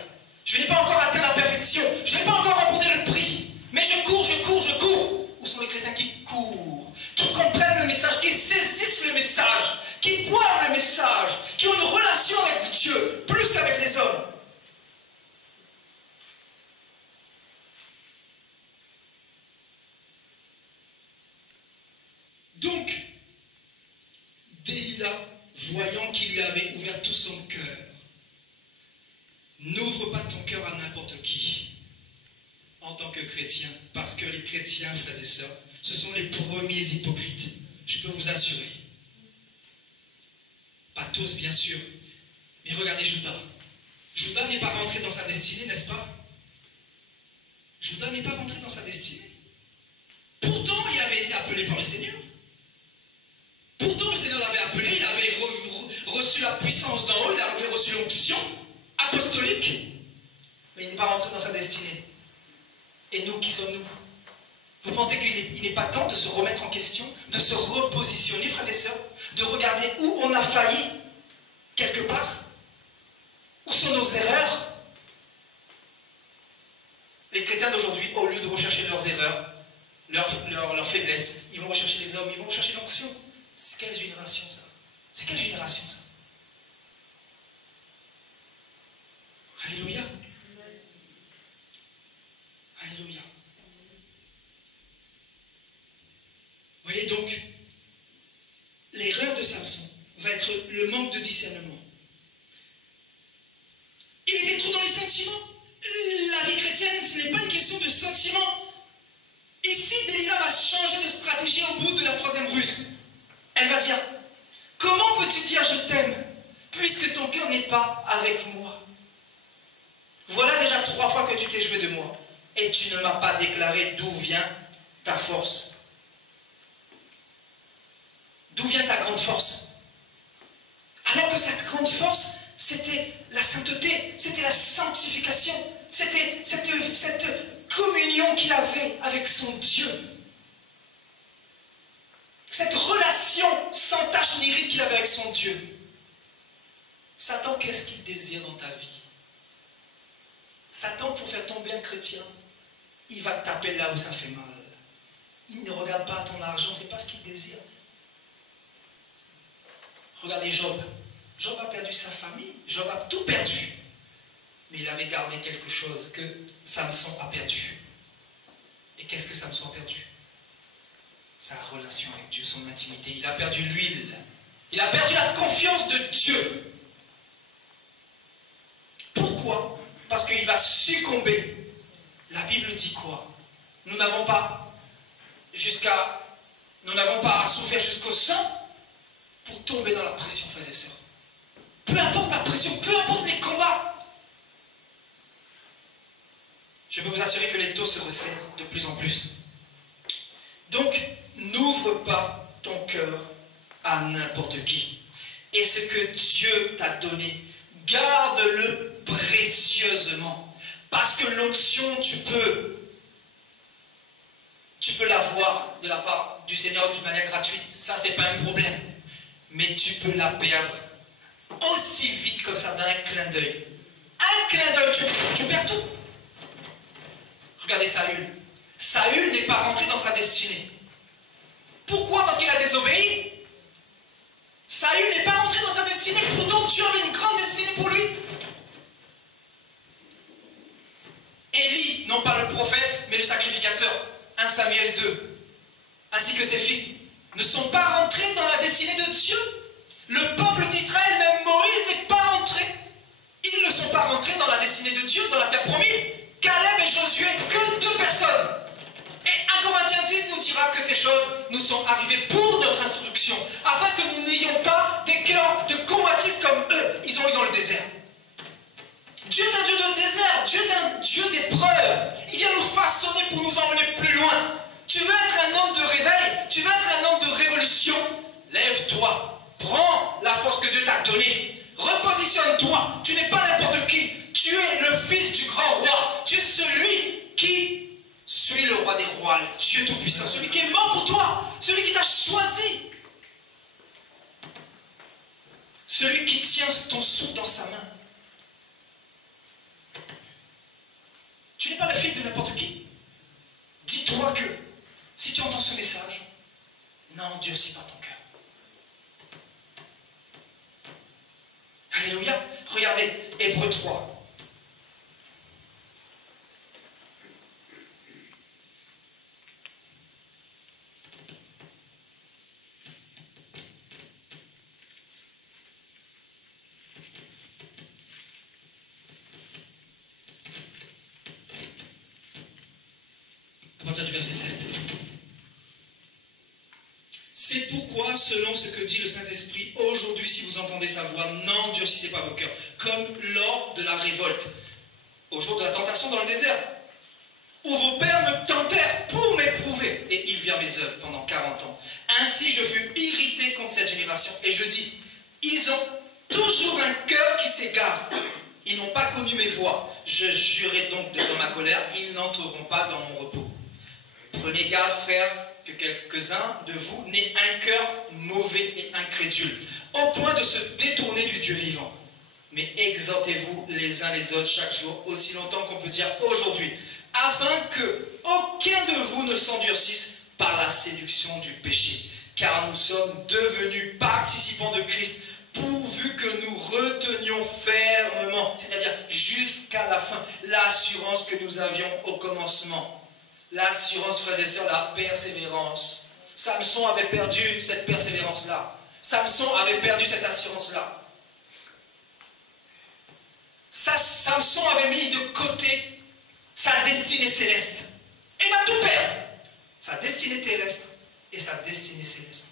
je n'ai pas encore atteint la perfection, je n'ai pas encore remporté le prix, mais je cours, je cours, je cours. Où sont les chrétiens qui courent, qui comprennent le message, qui saisissent le message, qui boivent le message, qui ont une relation avec Dieu, plus qu'avec les hommes? Donc, Delilah, voyant qu'il lui avait ouvert tout son cœur, n'ouvre pas ton cœur à n'importe qui. En tant que chrétien, parce que les chrétiens, frères et sœurs, ce sont les premiers hypocrites. Je peux vous assurer. Pas tous, bien sûr. Mais regardez Judas. Judas n'est pas rentré dans sa destinée, n'est-ce pas? Judas n'est pas rentré dans sa destinée. Pourtant, il avait été appelé par le Seigneur. Pourtant, le Seigneur l'avait appelé, il avait reçu la puissance d'en haut, il avait reçu l'onction apostolique. Mais il n'est pas rentré dans sa destinée. Et nous, qui sommes-nous? Vous pensez qu'il n'est pas temps de se remettre en question, de se repositionner, frères et sœurs, de regarder où on a failli, quelque part? Où sont nos erreurs? Les chrétiens d'aujourd'hui, au lieu de rechercher leurs erreurs, leurs faiblesses, ils vont rechercher les hommes, ils vont rechercher l'onction. C'est quelle génération ça? C'est quelle génération ça? Alléluia. Alléluia. Vous voyez donc, l'erreur de Samson va être le manque de discernement. Il était trop dans les sentiments. La vie chrétienne, ce n'est pas une question de sentiments. Ici, Delilah va changer de stratégie au bout de la troisième ruse. Elle va dire, comment peux-tu dire je t'aime, puisque ton cœur n'est pas avec moi? Voilà déjà 3 fois que tu t'es joué de moi. Et tu ne m'as pas déclaré d'où vient ta force. D'où vient ta grande force? Alors que sa grande force, c'était la sainteté, c'était la sanctification, c'était cette communion qu'il avait avec son Dieu. Cette relation sans tache ni ride qu'il avait avec son Dieu. Satan, qu'est-ce qu'il désire dans ta vie? Satan, pour faire tomber un chrétien, il va te taper là où ça fait mal. Il ne regarde pas ton argent, c'est pas ce qu'il désire. Regardez Job. Job a perdu sa famille, Job a tout perdu. Mais il avait gardé quelque chose que Samson a perdu. Et qu'est-ce que Samson a perdu? Sa relation avec Dieu, son intimité. Il a perdu l'huile. Il a perdu la confiance de Dieu. Pourquoi? Parce qu'il va succomber. La Bible dit quoi? Nous n'avons pas à souffrir jusqu'au sang pour tomber dans la pression, frères et sœurs. Peu importe la pression, peu importe les combats. Je peux vous assurer que les taux se resserrent de plus en plus. Donc, n'ouvre pas ton cœur à n'importe qui. Et ce que Dieu t'a donné, garde-le précieusement. Parce que l'onction, tu peux l'avoir de la part du Seigneur d'une manière gratuite. Ça, c'est pas un problème. Mais tu peux la perdre aussi vite comme ça, d'un clin d'œil. Un clin d'œil, tu perds tout. Regardez Saül. Saül n'est pas rentré dans sa destinée. Pourquoi? Parce qu'il a désobéi. Saül n'est pas rentré dans sa destinée. Pourtant, Dieu avait une grande destinée pour lui. Élie, non pas le prophète, mais le sacrificateur. 1 Samuel 2. Ainsi que ses fils ne sont pas rentrés dans la destinée de Dieu. Le peuple d'Israël, même Moïse, n'est pas rentré. Ils ne sont pas rentrés dans la destinée de Dieu, dans la terre promise. Caleb et Josué, que 2 personnes. Et 1 Corinthiens 10 nous dira que ces choses nous sont arrivées pour notre instruction, afin que nous n'ayons pas des cœurs de convoitise comme eux, ils ont eu dans le désert. Dieu est un Dieu de désert, Dieu est un Dieu d'épreuves. Il vient nous façonner pour nous emmener plus loin. Tu veux être un homme de réveil, tu veux être un homme de révolution, lève-toi, prends la force que Dieu t'a donnée, repositionne-toi, tu n'es pas n'importe qui, tu es le fils du grand roi, tu es celui qui suit le roi des rois, le Dieu tout-puissant, celui qui est mort pour toi, celui qui t'a choisi, celui qui tient ton souffle dans sa main. Tu n'es pas le fils de n'importe qui. Dis-toi que si tu entends ce message, n'endurcis pas ton cœur. Alléluia. Regardez, Hébreux 3. À partir du verset 7. C'est pourquoi, selon ce que dit le Saint-Esprit, aujourd'hui, si vous entendez sa voix, n'endurcissez pas vos cœurs, comme lors de la révolte, au jour de la tentation dans le désert, où vos pères me tentèrent pour m'éprouver, et ils virent mes œuvres pendant 40 ans. Ainsi je fus irrité contre cette génération, et je dis, ils ont toujours un cœur qui s'égare. Ils n'ont pas connu mes voies. Je jurai donc devant ma colère, ils n'entreront pas dans mon repos. Prenez garde, frères, que quelques-uns de vous n'aient un cœur mauvais et incrédule, au point de se détourner du Dieu vivant. Mais exhortez-vous les uns les autres chaque jour, aussi longtemps qu'on peut dire aujourd'hui, afin que aucun de vous ne s'endurcisse par la séduction du péché. Car nous sommes devenus participants de Christ, pourvu que nous retenions fermement, c'est-à-dire jusqu'à la fin, l'assurance que nous avions au commencement. L'assurance, frères et sœurs, la persévérance. Samson avait perdu cette persévérance-là. Samson avait perdu cette assurance-là. Samson avait mis de côté sa destinée céleste. Et il va tout perdre. Sa destinée terrestre et sa destinée céleste.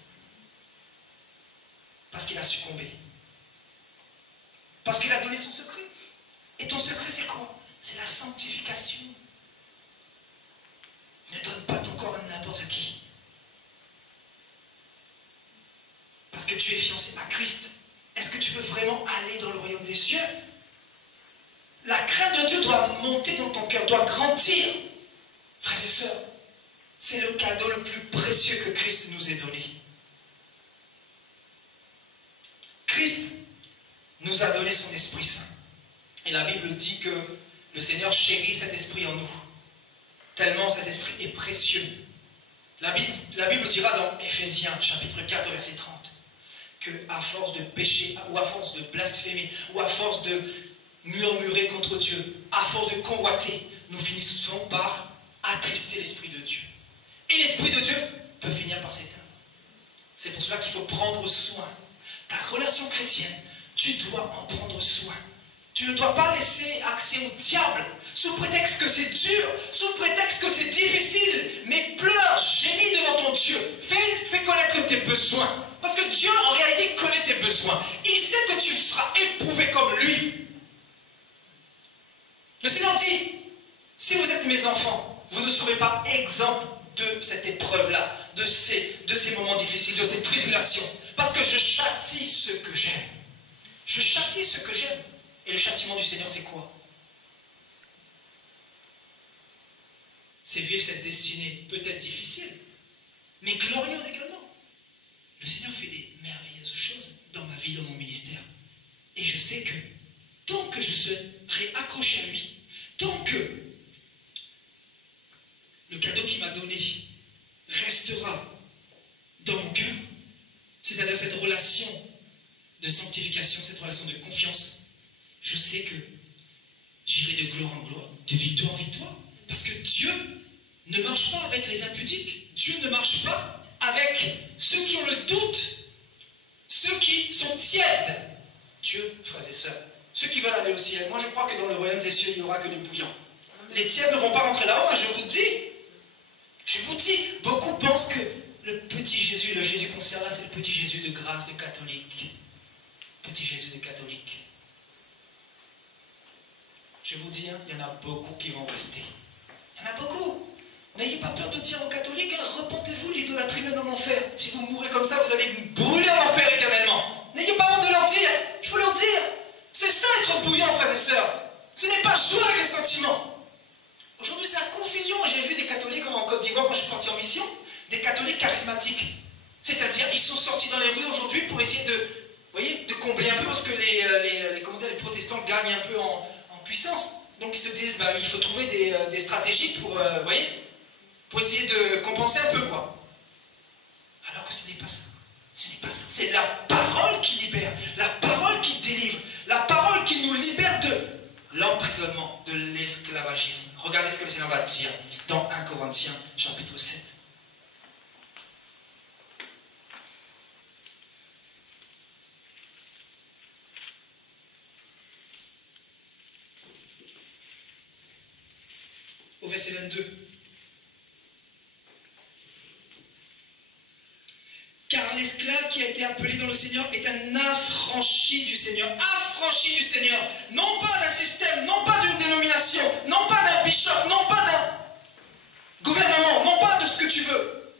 Parce qu'il a succombé. Parce qu'il a donné son secret. Et ton secret, c'est quoi? C'est la sanctification. Ne donne pas ton corps à n'importe qui. Parce que tu es fiancé à Christ. Est-ce que tu veux vraiment aller dans le royaume des cieux? La crainte de Dieu doit monter dans ton cœur, doit grandir. Frères et sœurs, c'est le cadeau le plus précieux que Christ nous ait donné. Christ nous a donné son Esprit Saint. Et la Bible dit que le Seigneur chérit cet Esprit en nous. Tellement cet esprit est précieux. La Bible dira dans Éphésiens, chapitre 4, verset 30, qu'à force de pécher, ou à force de blasphémer, ou à force de murmurer contre Dieu, à force de convoiter, nous finissons par attrister l'Esprit de Dieu. Et l'Esprit de Dieu peut finir par s'éteindre. C'est pour cela qu'il faut prendre soin. Ta relation chrétienne, tu dois en prendre soin. Tu ne dois pas laisser accès au diable, sous prétexte que c'est dur, sous prétexte que c'est difficile, mais pleure, gémis devant ton Dieu, fais connaître tes besoins. Parce que Dieu, en réalité, connaît tes besoins. Il sait que tu seras éprouvé comme lui. Le Seigneur dit, si vous êtes mes enfants, vous ne serez pas exempts de cette épreuve-là, de ces moments difficiles, de ces tribulations. Parce que je châtie ceux que j'aime. Je châtie ceux que j'aime. Et le châtiment du Seigneur, c'est quoi? C'est vivre cette destinée peut-être difficile, mais glorieuse également. Le Seigneur fait des merveilleuses choses dans ma vie, dans mon ministère. Et je sais que tant que je serai accroché à lui, tant que le cadeau qu'il m'a donné restera dans mon cœur, c'est-à-dire cette relation de sanctification, cette relation de confiance, je sais que j'irai de gloire en gloire, de victoire en victoire. Parce que Dieu ne marche pas avec les impudiques. Dieu ne marche pas avec ceux qui ont le doute, ceux qui sont tièdes. Dieu, frères et sœurs, ceux qui veulent aller au ciel, moi je crois que dans le royaume des cieux, il n'y aura que des bouillants. Les tièdes ne vont pas rentrer là-haut, hein, je vous dis, beaucoup pensent que le petit Jésus, le Jésus qu'on sert là, c'est le petit Jésus de grâce, de catholique. Petit Jésus de catholique. Je vous dis, hein, il y en a beaucoup qui vont rester. Il y en a beaucoup. N'ayez pas peur de dire aux catholiques, hein, repentez-vous, l'idolâtrie mène en enfer. Si vous mourrez comme ça, vous allez brûler en enfer éternellement. N'ayez pas honte de leur dire. Il faut leur dire. C'est ça être bouillant, frères et sœurs. Ce n'est pas jouer avec les sentiments. Aujourd'hui, c'est la confusion. J'ai vu des catholiques en Côte d'Ivoire quand je suis parti en mission, des catholiques charismatiques. C'est-à-dire, ils sont sortis dans les rues aujourd'hui pour essayer de combler un peu, parce que les protestants gagnent un peu en puissance. Donc ils se disent, bah, il faut trouver des stratégies pour essayer de compenser un peu, quoi. Alors que ce n'est pas ça. Ce n'est pas ça. C'est la parole qui libère, la parole qui délivre, la parole qui nous libère de l'emprisonnement, de l'esclavagisme. Regardez ce que le Seigneur va dire dans 1 Corinthiens, chapitre 7. Au verset 22. Car l'esclave qui a été appelé dans le Seigneur est un affranchi du Seigneur. Affranchi du Seigneur. Non pas d'un système, non pas d'une dénomination, non pas d'un bishop, non pas d'un gouvernement, non pas de ce que tu veux.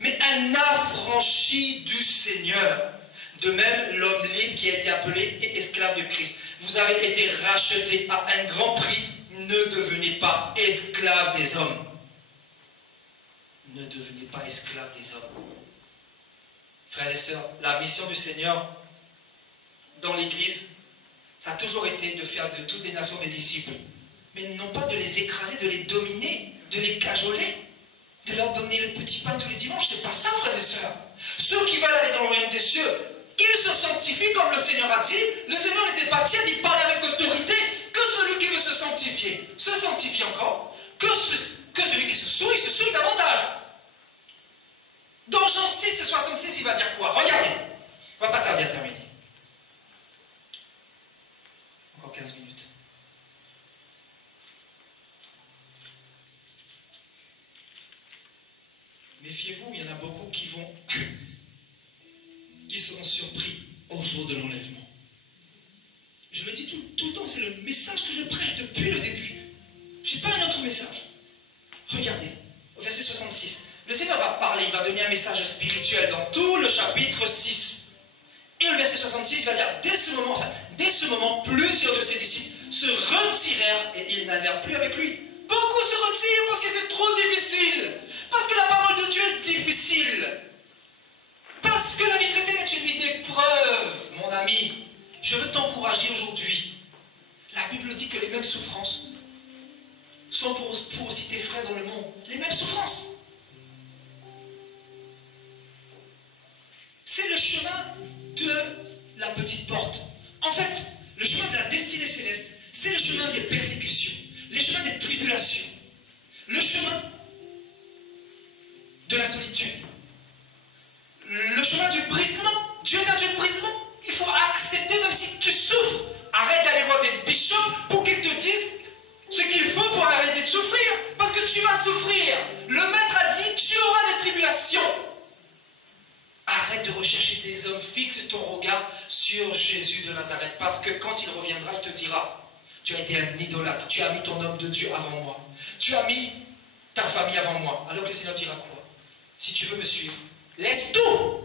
Mais un affranchi du Seigneur. De même, l'homme libre qui a été appelé est esclave de Christ. Vous avez été rachetés à un grand prix. Ne devenez pas esclaves des hommes. Ne devenez pas esclaves des hommes. Frères et sœurs, la mission du Seigneur dans l'Église, ça a toujours été de faire de toutes les nations des disciples. Mais non pas de les écraser, de les dominer, de les cajoler, de leur donner le petit pain tous les dimanches. C'est pas ça, frères et sœurs. Ceux qui veulent aller dans le royaume des cieux, qu'ils se sanctifient comme le Seigneur a dit. Le Seigneur n'était pas tiède, il parlait avec autorité. Que celui qui veut se sanctifie encore. Que celui qui se souille davantage. Dans Jean 6 et 66, il va dire quoi? Regardez. On ne va pas tarder à terminer. Encore 15 minutes. Méfiez-vous, il y en a beaucoup qui seront surpris au jour de l'enlèvement. Je le dis tout le temps, c'est le message que je prêche depuis le début. Je n'ai pas un autre message. Regardez, au verset 66. Le Seigneur va parler, il va donner un message spirituel dans tout le chapitre 6. Et le verset 66 va dire, dès ce moment, plusieurs de ses disciples se retirèrent et ils n'allèrent plus avec lui. Beaucoup se retirent parce que c'est trop difficile. Parce que la parole de Dieu est difficile. Parce que la vie chrétienne est une vie d'épreuve, mon ami. Je veux t'encourager aujourd'hui. La Bible dit que les mêmes souffrances sont pour aussi tes frères dans le monde. Les mêmes souffrances. C'est le chemin de la petite porte. En fait, le chemin de la destinée céleste, c'est le chemin des persécutions, les chemins des tribulations, le chemin de la solitude, le chemin du brisement. Dieu est un Dieu de brisement. Il faut accepter même si tu souffres. Arrête d'aller voir des bishops pour qu'ils te disent ce qu'il faut pour arrêter de souffrir. Parce que tu vas souffrir. Le maître a dit, tu auras des tribulations. Arrête de rechercher des hommes. Fixe ton regard sur Jésus de Nazareth. Parce que quand il reviendra, il te dira, tu as été un idolâtre. Tu as mis ton homme de Dieu avant moi. Tu as mis ta famille avant moi. Alors que le Seigneur dira quoi? Si tu veux me suivre, laisse tout.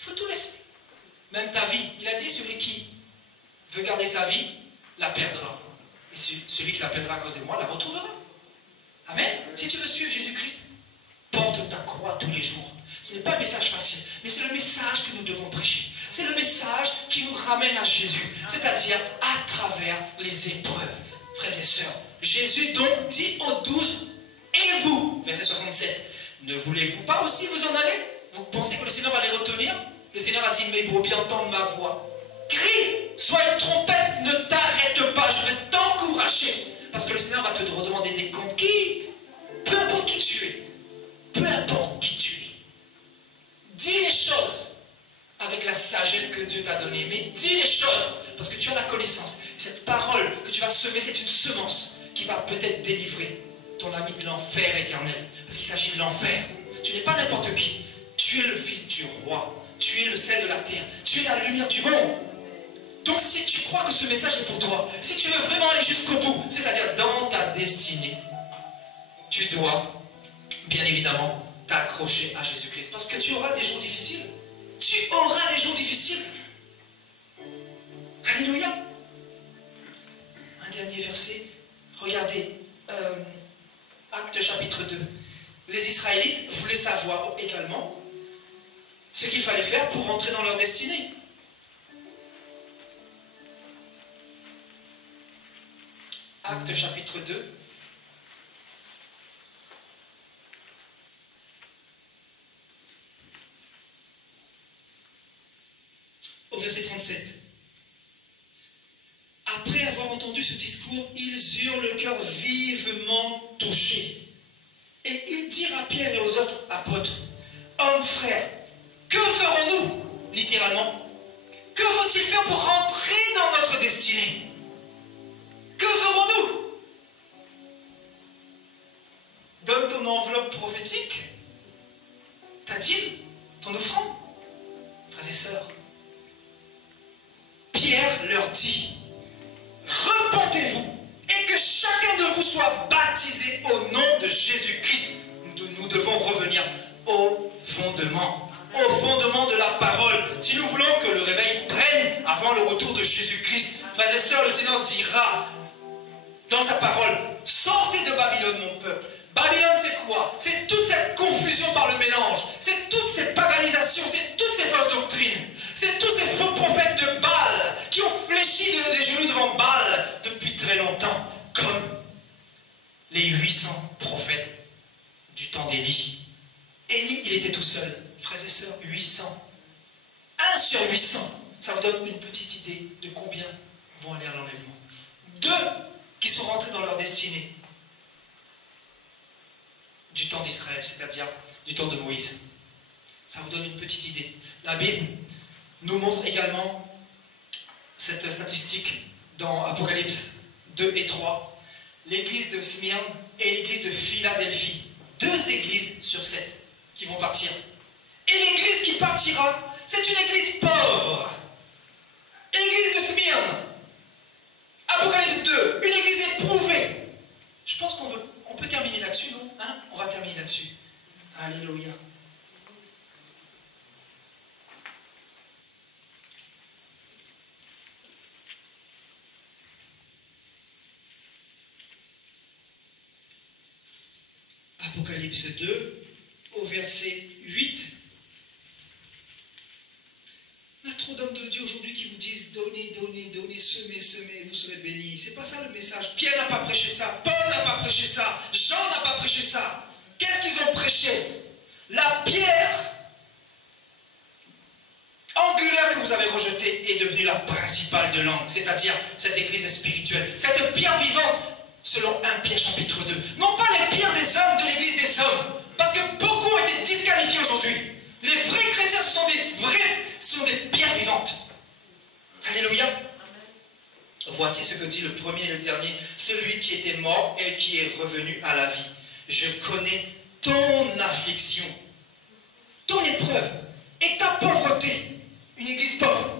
Il faut tout laisser. Même ta vie. Il a dit, celui qui veut garder sa vie, la perdra. Et celui qui la perdra à cause de moi, la retrouvera. Amen. Si tu veux suivre Jésus-Christ, porte ta croix tous les jours. Ce n'est pas un message facile, mais c'est le message que nous devons prêcher. C'est le message qui nous ramène à Jésus. C'est-à-dire à travers les épreuves. Frères et sœurs, Jésus donc dit aux 12, et vous, verset 67, ne voulez-vous pas aussi vous en aller? Vous pensez que le Seigneur va les retenir? Le Seigneur a dit, mes brebis entendent ma voix. Crie, sois une trompette, ne t'arrête pas, je vais t'encourager. Parce que le Seigneur va te redemander des comptes. Peu importe qui tu es, peu importe qui tu es, dis les choses avec la sagesse que Dieu t'a donnée. Mais dis les choses, parce que tu as la connaissance. Cette parole que tu vas semer, c'est une semence qui va peut-être délivrer ton ami de l'enfer éternel. Parce qu'il s'agit de l'enfer. Tu n'es pas n'importe qui. Tu es le fils du roi. Tu es le sel de la terre. Tu es la lumière du monde. Donc si tu crois que ce message est pour toi, si tu veux vraiment aller jusqu'au bout, c'est-à-dire dans ta destinée, tu dois, bien évidemment, t'accrocher à Jésus-Christ. Parce que tu auras des jours difficiles. Tu auras des jours difficiles. Alléluia. Un dernier verset. Regardez. Actes chapitre 2. Les Israélites voulaient savoir également ce qu'il fallait faire pour rentrer dans leur destinée. Actes chapitre 2. Au verset 37. Après avoir entendu ce discours, ils eurent le cœur vivement touché. Et ils dirent à Pierre et aux autres apôtres, hommes frères, que ferons-nous? Littéralement, que faut-il faire pour rentrer dans notre destinée? Que ferons-nous? Donne ton enveloppe prophétique, ta dîme, ton offrande. Frères et sœurs, Pierre leur dit, repentez-vous et que chacun de vous soit baptisé au nom de Jésus-Christ. Nous devons revenir au fondement de la parole. Si nous voulons que le réveil prenne avant le retour de Jésus-Christ, frères et sœurs, le Seigneur dira dans sa parole, sortez de Babylone mon peuple. Babylone c'est quoi? C'est toute cette confusion par le mélange, c'est toutes ces paganisations, c'est toutes ces fausses doctrines, c'est tous ces faux prophètes de Baal qui ont fléchi les genoux devant Baal depuis très longtemps, comme les 800 prophètes du temps d'Élie. Élie, il était tout seul. Frères et sœurs, 800. 1 sur 800. Ça vous donne une petite idée de combien vont aller à l'enlèvement. 2 qui sont rentrés dans leur destinée du temps d'Israël, c'est-à-dire du temps de Moïse. Ça vous donne une petite idée. La Bible nous montre également cette statistique dans Apocalypse 2 et 3. L'église de Smyrne et l'église de Philadelphie. 2 églises sur 7 qui vont partir. Et l'église qui partira, c'est une église pauvre. Église de Smyrne. Apocalypse 2, une église éprouvée. Je pense qu'on peut terminer là-dessus, non? Hein? On va terminer là-dessus. Alléluia. Apocalypse 2, au verset 8. Il y a trop d'hommes de Dieu aujourd'hui qui vous disent donnez, donnez, donnez, semez, semez, vous serez bénis. C'est pas ça le message. Pierre n'a pas prêché ça, Paul n'a pas prêché ça, Jean n'a pas prêché ça. Qu'est-ce qu'ils ont prêché? La pierre angulaire que vous avez rejetée est devenue la principale de langue, c'est-à-dire cette église spirituelle, cette pierre vivante, selon 1 Pierre chapitre 2. Non pas les pierres des hommes de l'église des hommes, parce que beaucoup ont été disqualifiés aujourd'hui. Les vrais chrétiens sont des pierres vivantes. Alléluia. Voici ce que dit le premier et le dernier, celui qui était mort et qui est revenu à la vie. Je connais ton affliction, ton épreuve et ta pauvreté. Une église pauvre,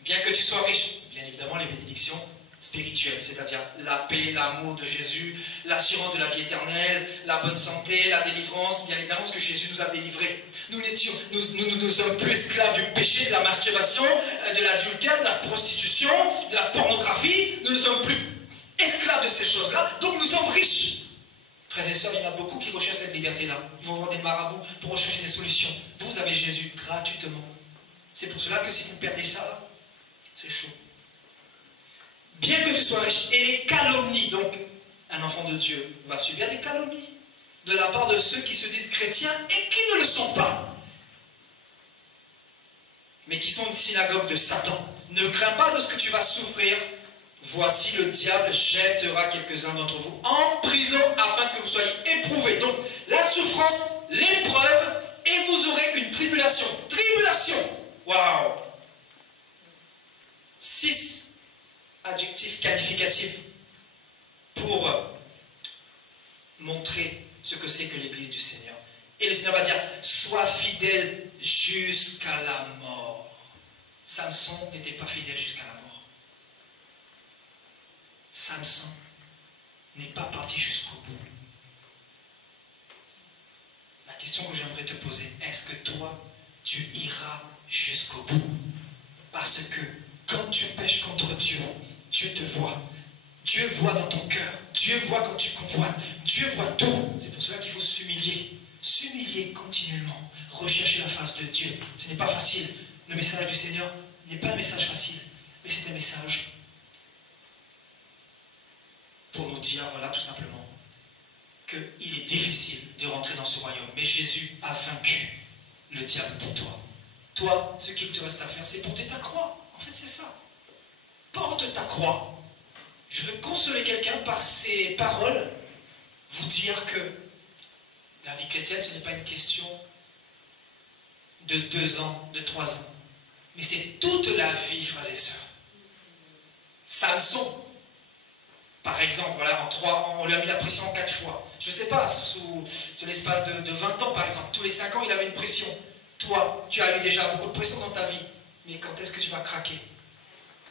bien que tu sois riche, bien évidemment les bénédictions spirituelles, c'est-à-dire la paix, l'amour de Jésus, l'assurance de la vie éternelle, la bonne santé, la délivrance, bien évidemment, ce que Jésus nous a délivré. Nous ne sommes plus esclaves du péché, de la masturbation, de l'adultère, de la prostitution, de la pornographie. Nous ne sommes plus esclaves de ces choses-là, donc nous sommes riches. Frères et sœurs, il y en a beaucoup qui recherchent cette liberté-là. Ils vont voir des marabouts pour rechercher des solutions. Vous avez Jésus gratuitement. C'est pour cela que si vous perdez ça, c'est chaud. Bien que tu sois riche, et les calomnies, donc un enfant de Dieu va subir des calomnies de la part de ceux qui se disent chrétiens et qui ne le sont pas, mais qui sont une synagogue de Satan. Ne crains pas de ce que tu vas souffrir. Voici le diable jettera quelques-uns d'entre vous en prison afin que vous soyez éprouvés. Donc la souffrance, l'épreuve, et vous aurez une tribulation. Tribulation. Waouh. 6 adjectifs qualificatifs pour montrer ce que c'est que l'église du Seigneur. Et le Seigneur va dire, sois fidèle jusqu'à la mort. Samson n'était pas fidèle jusqu'à la mort. Samson n'est pas parti jusqu'au bout. La question que j'aimerais te poser, est-ce que toi, tu iras jusqu'au bout? Parce que quand tu pèches contre Dieu, Dieu te voit. Dieu voit dans ton cœur. Dieu voit quand tu convoites. Dieu voit tout. C'est pour cela qu'il faut s'humilier. S'humilier continuellement. Rechercher la face de Dieu. Ce n'est pas facile. Le message du Seigneur n'est pas un message facile. Mais c'est un message pour nous dire, voilà, tout simplement, qu'il est difficile de rentrer dans ce royaume. Mais Jésus a vaincu le diable pour toi. Toi, ce qu'il te reste à faire, c'est porter ta croix. En fait, c'est ça. Porte ta croix. Je veux consoler quelqu'un par ces paroles, vous dire que la vie chrétienne, ce n'est pas une question de 2 ans, de 3 ans. Mais c'est toute la vie, frères et sœurs. Samson, par exemple, voilà, on lui a mis la pression en 4 fois. Je ne sais pas, sous l'espace de 20 ans, par exemple, tous les 5 ans, il avait une pression. Toi, tu as eu déjà beaucoup de pression dans ta vie. Mais quand est-ce que tu vas craquer?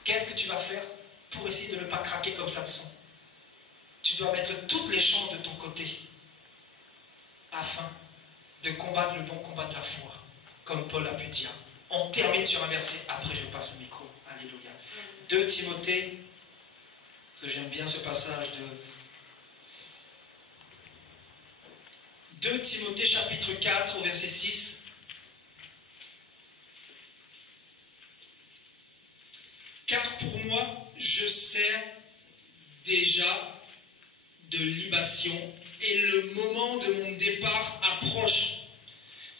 Qu'est-ce que tu vas faire pour essayer de ne pas craquer comme Samson? Tu dois mettre toutes les chances de ton côté afin de combattre le bon combat de la foi, comme Paul a pu dire. On termine sur un verset, après je passe le micro. Alléluia. 2 Timothée, parce que j'aime bien ce passage de 2 Timothée chapitre 4 au verset 6. Car pour moi, je sers déjà de libation et le moment de mon départ approche.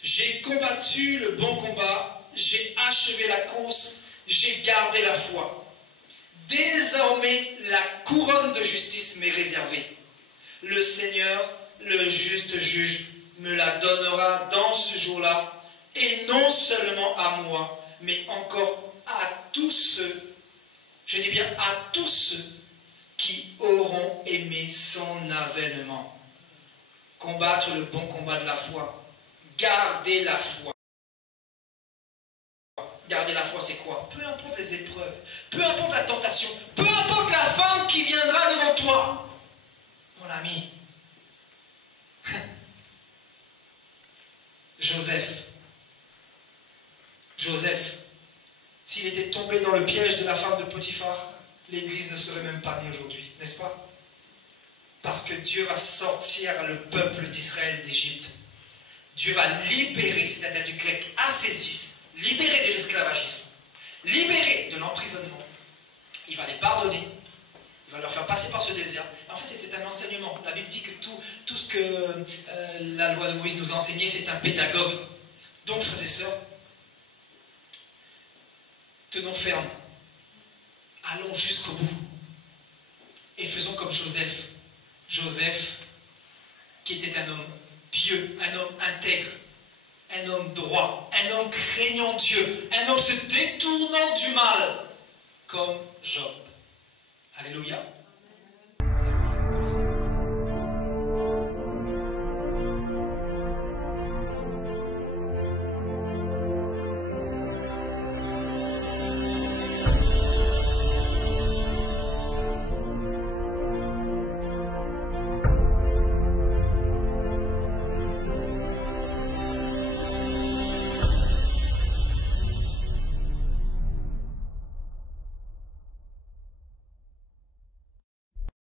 J'ai combattu le bon combat, j'ai achevé la course, j'ai gardé la foi. Désormais, la couronne de justice m'est réservée. Le Seigneur, le juste juge, me la donnera dans ce jour-là, et non seulement à moi, mais encore à tous ceux, je dis bien à tous ceux qui auront aimé son avènement. Combattre le bon combat de la foi. Garder la foi. Garder la foi, c'est quoi? Peu importe les épreuves, peu importe la tentation, peu importe la femme qui viendra devant toi, mon ami. Joseph, s'il était tombé dans le piège de la femme de Potiphar, l'Église ne serait même pas née aujourd'hui, n'est-ce pas? Parce que Dieu va sortir le peuple d'Israël d'Égypte. Dieu va libérer, c'est-à-dire du grec aphésis, libérer de l'esclavagisme, libérer de l'emprisonnement. Il va les pardonner, il va leur faire passer par ce désert. En fait, c'était un enseignement. La Bible dit que tout ce que la loi de Moïse nous a enseigné, c'est un pédagogue. Donc, frères et sœurs, tenons ferme. Allons jusqu'au bout. Et faisons comme Joseph. Joseph, qui était un homme pieux, un homme intègre, un homme droit, un homme craignant Dieu, un homme se détournant du mal, comme Job. Alléluia.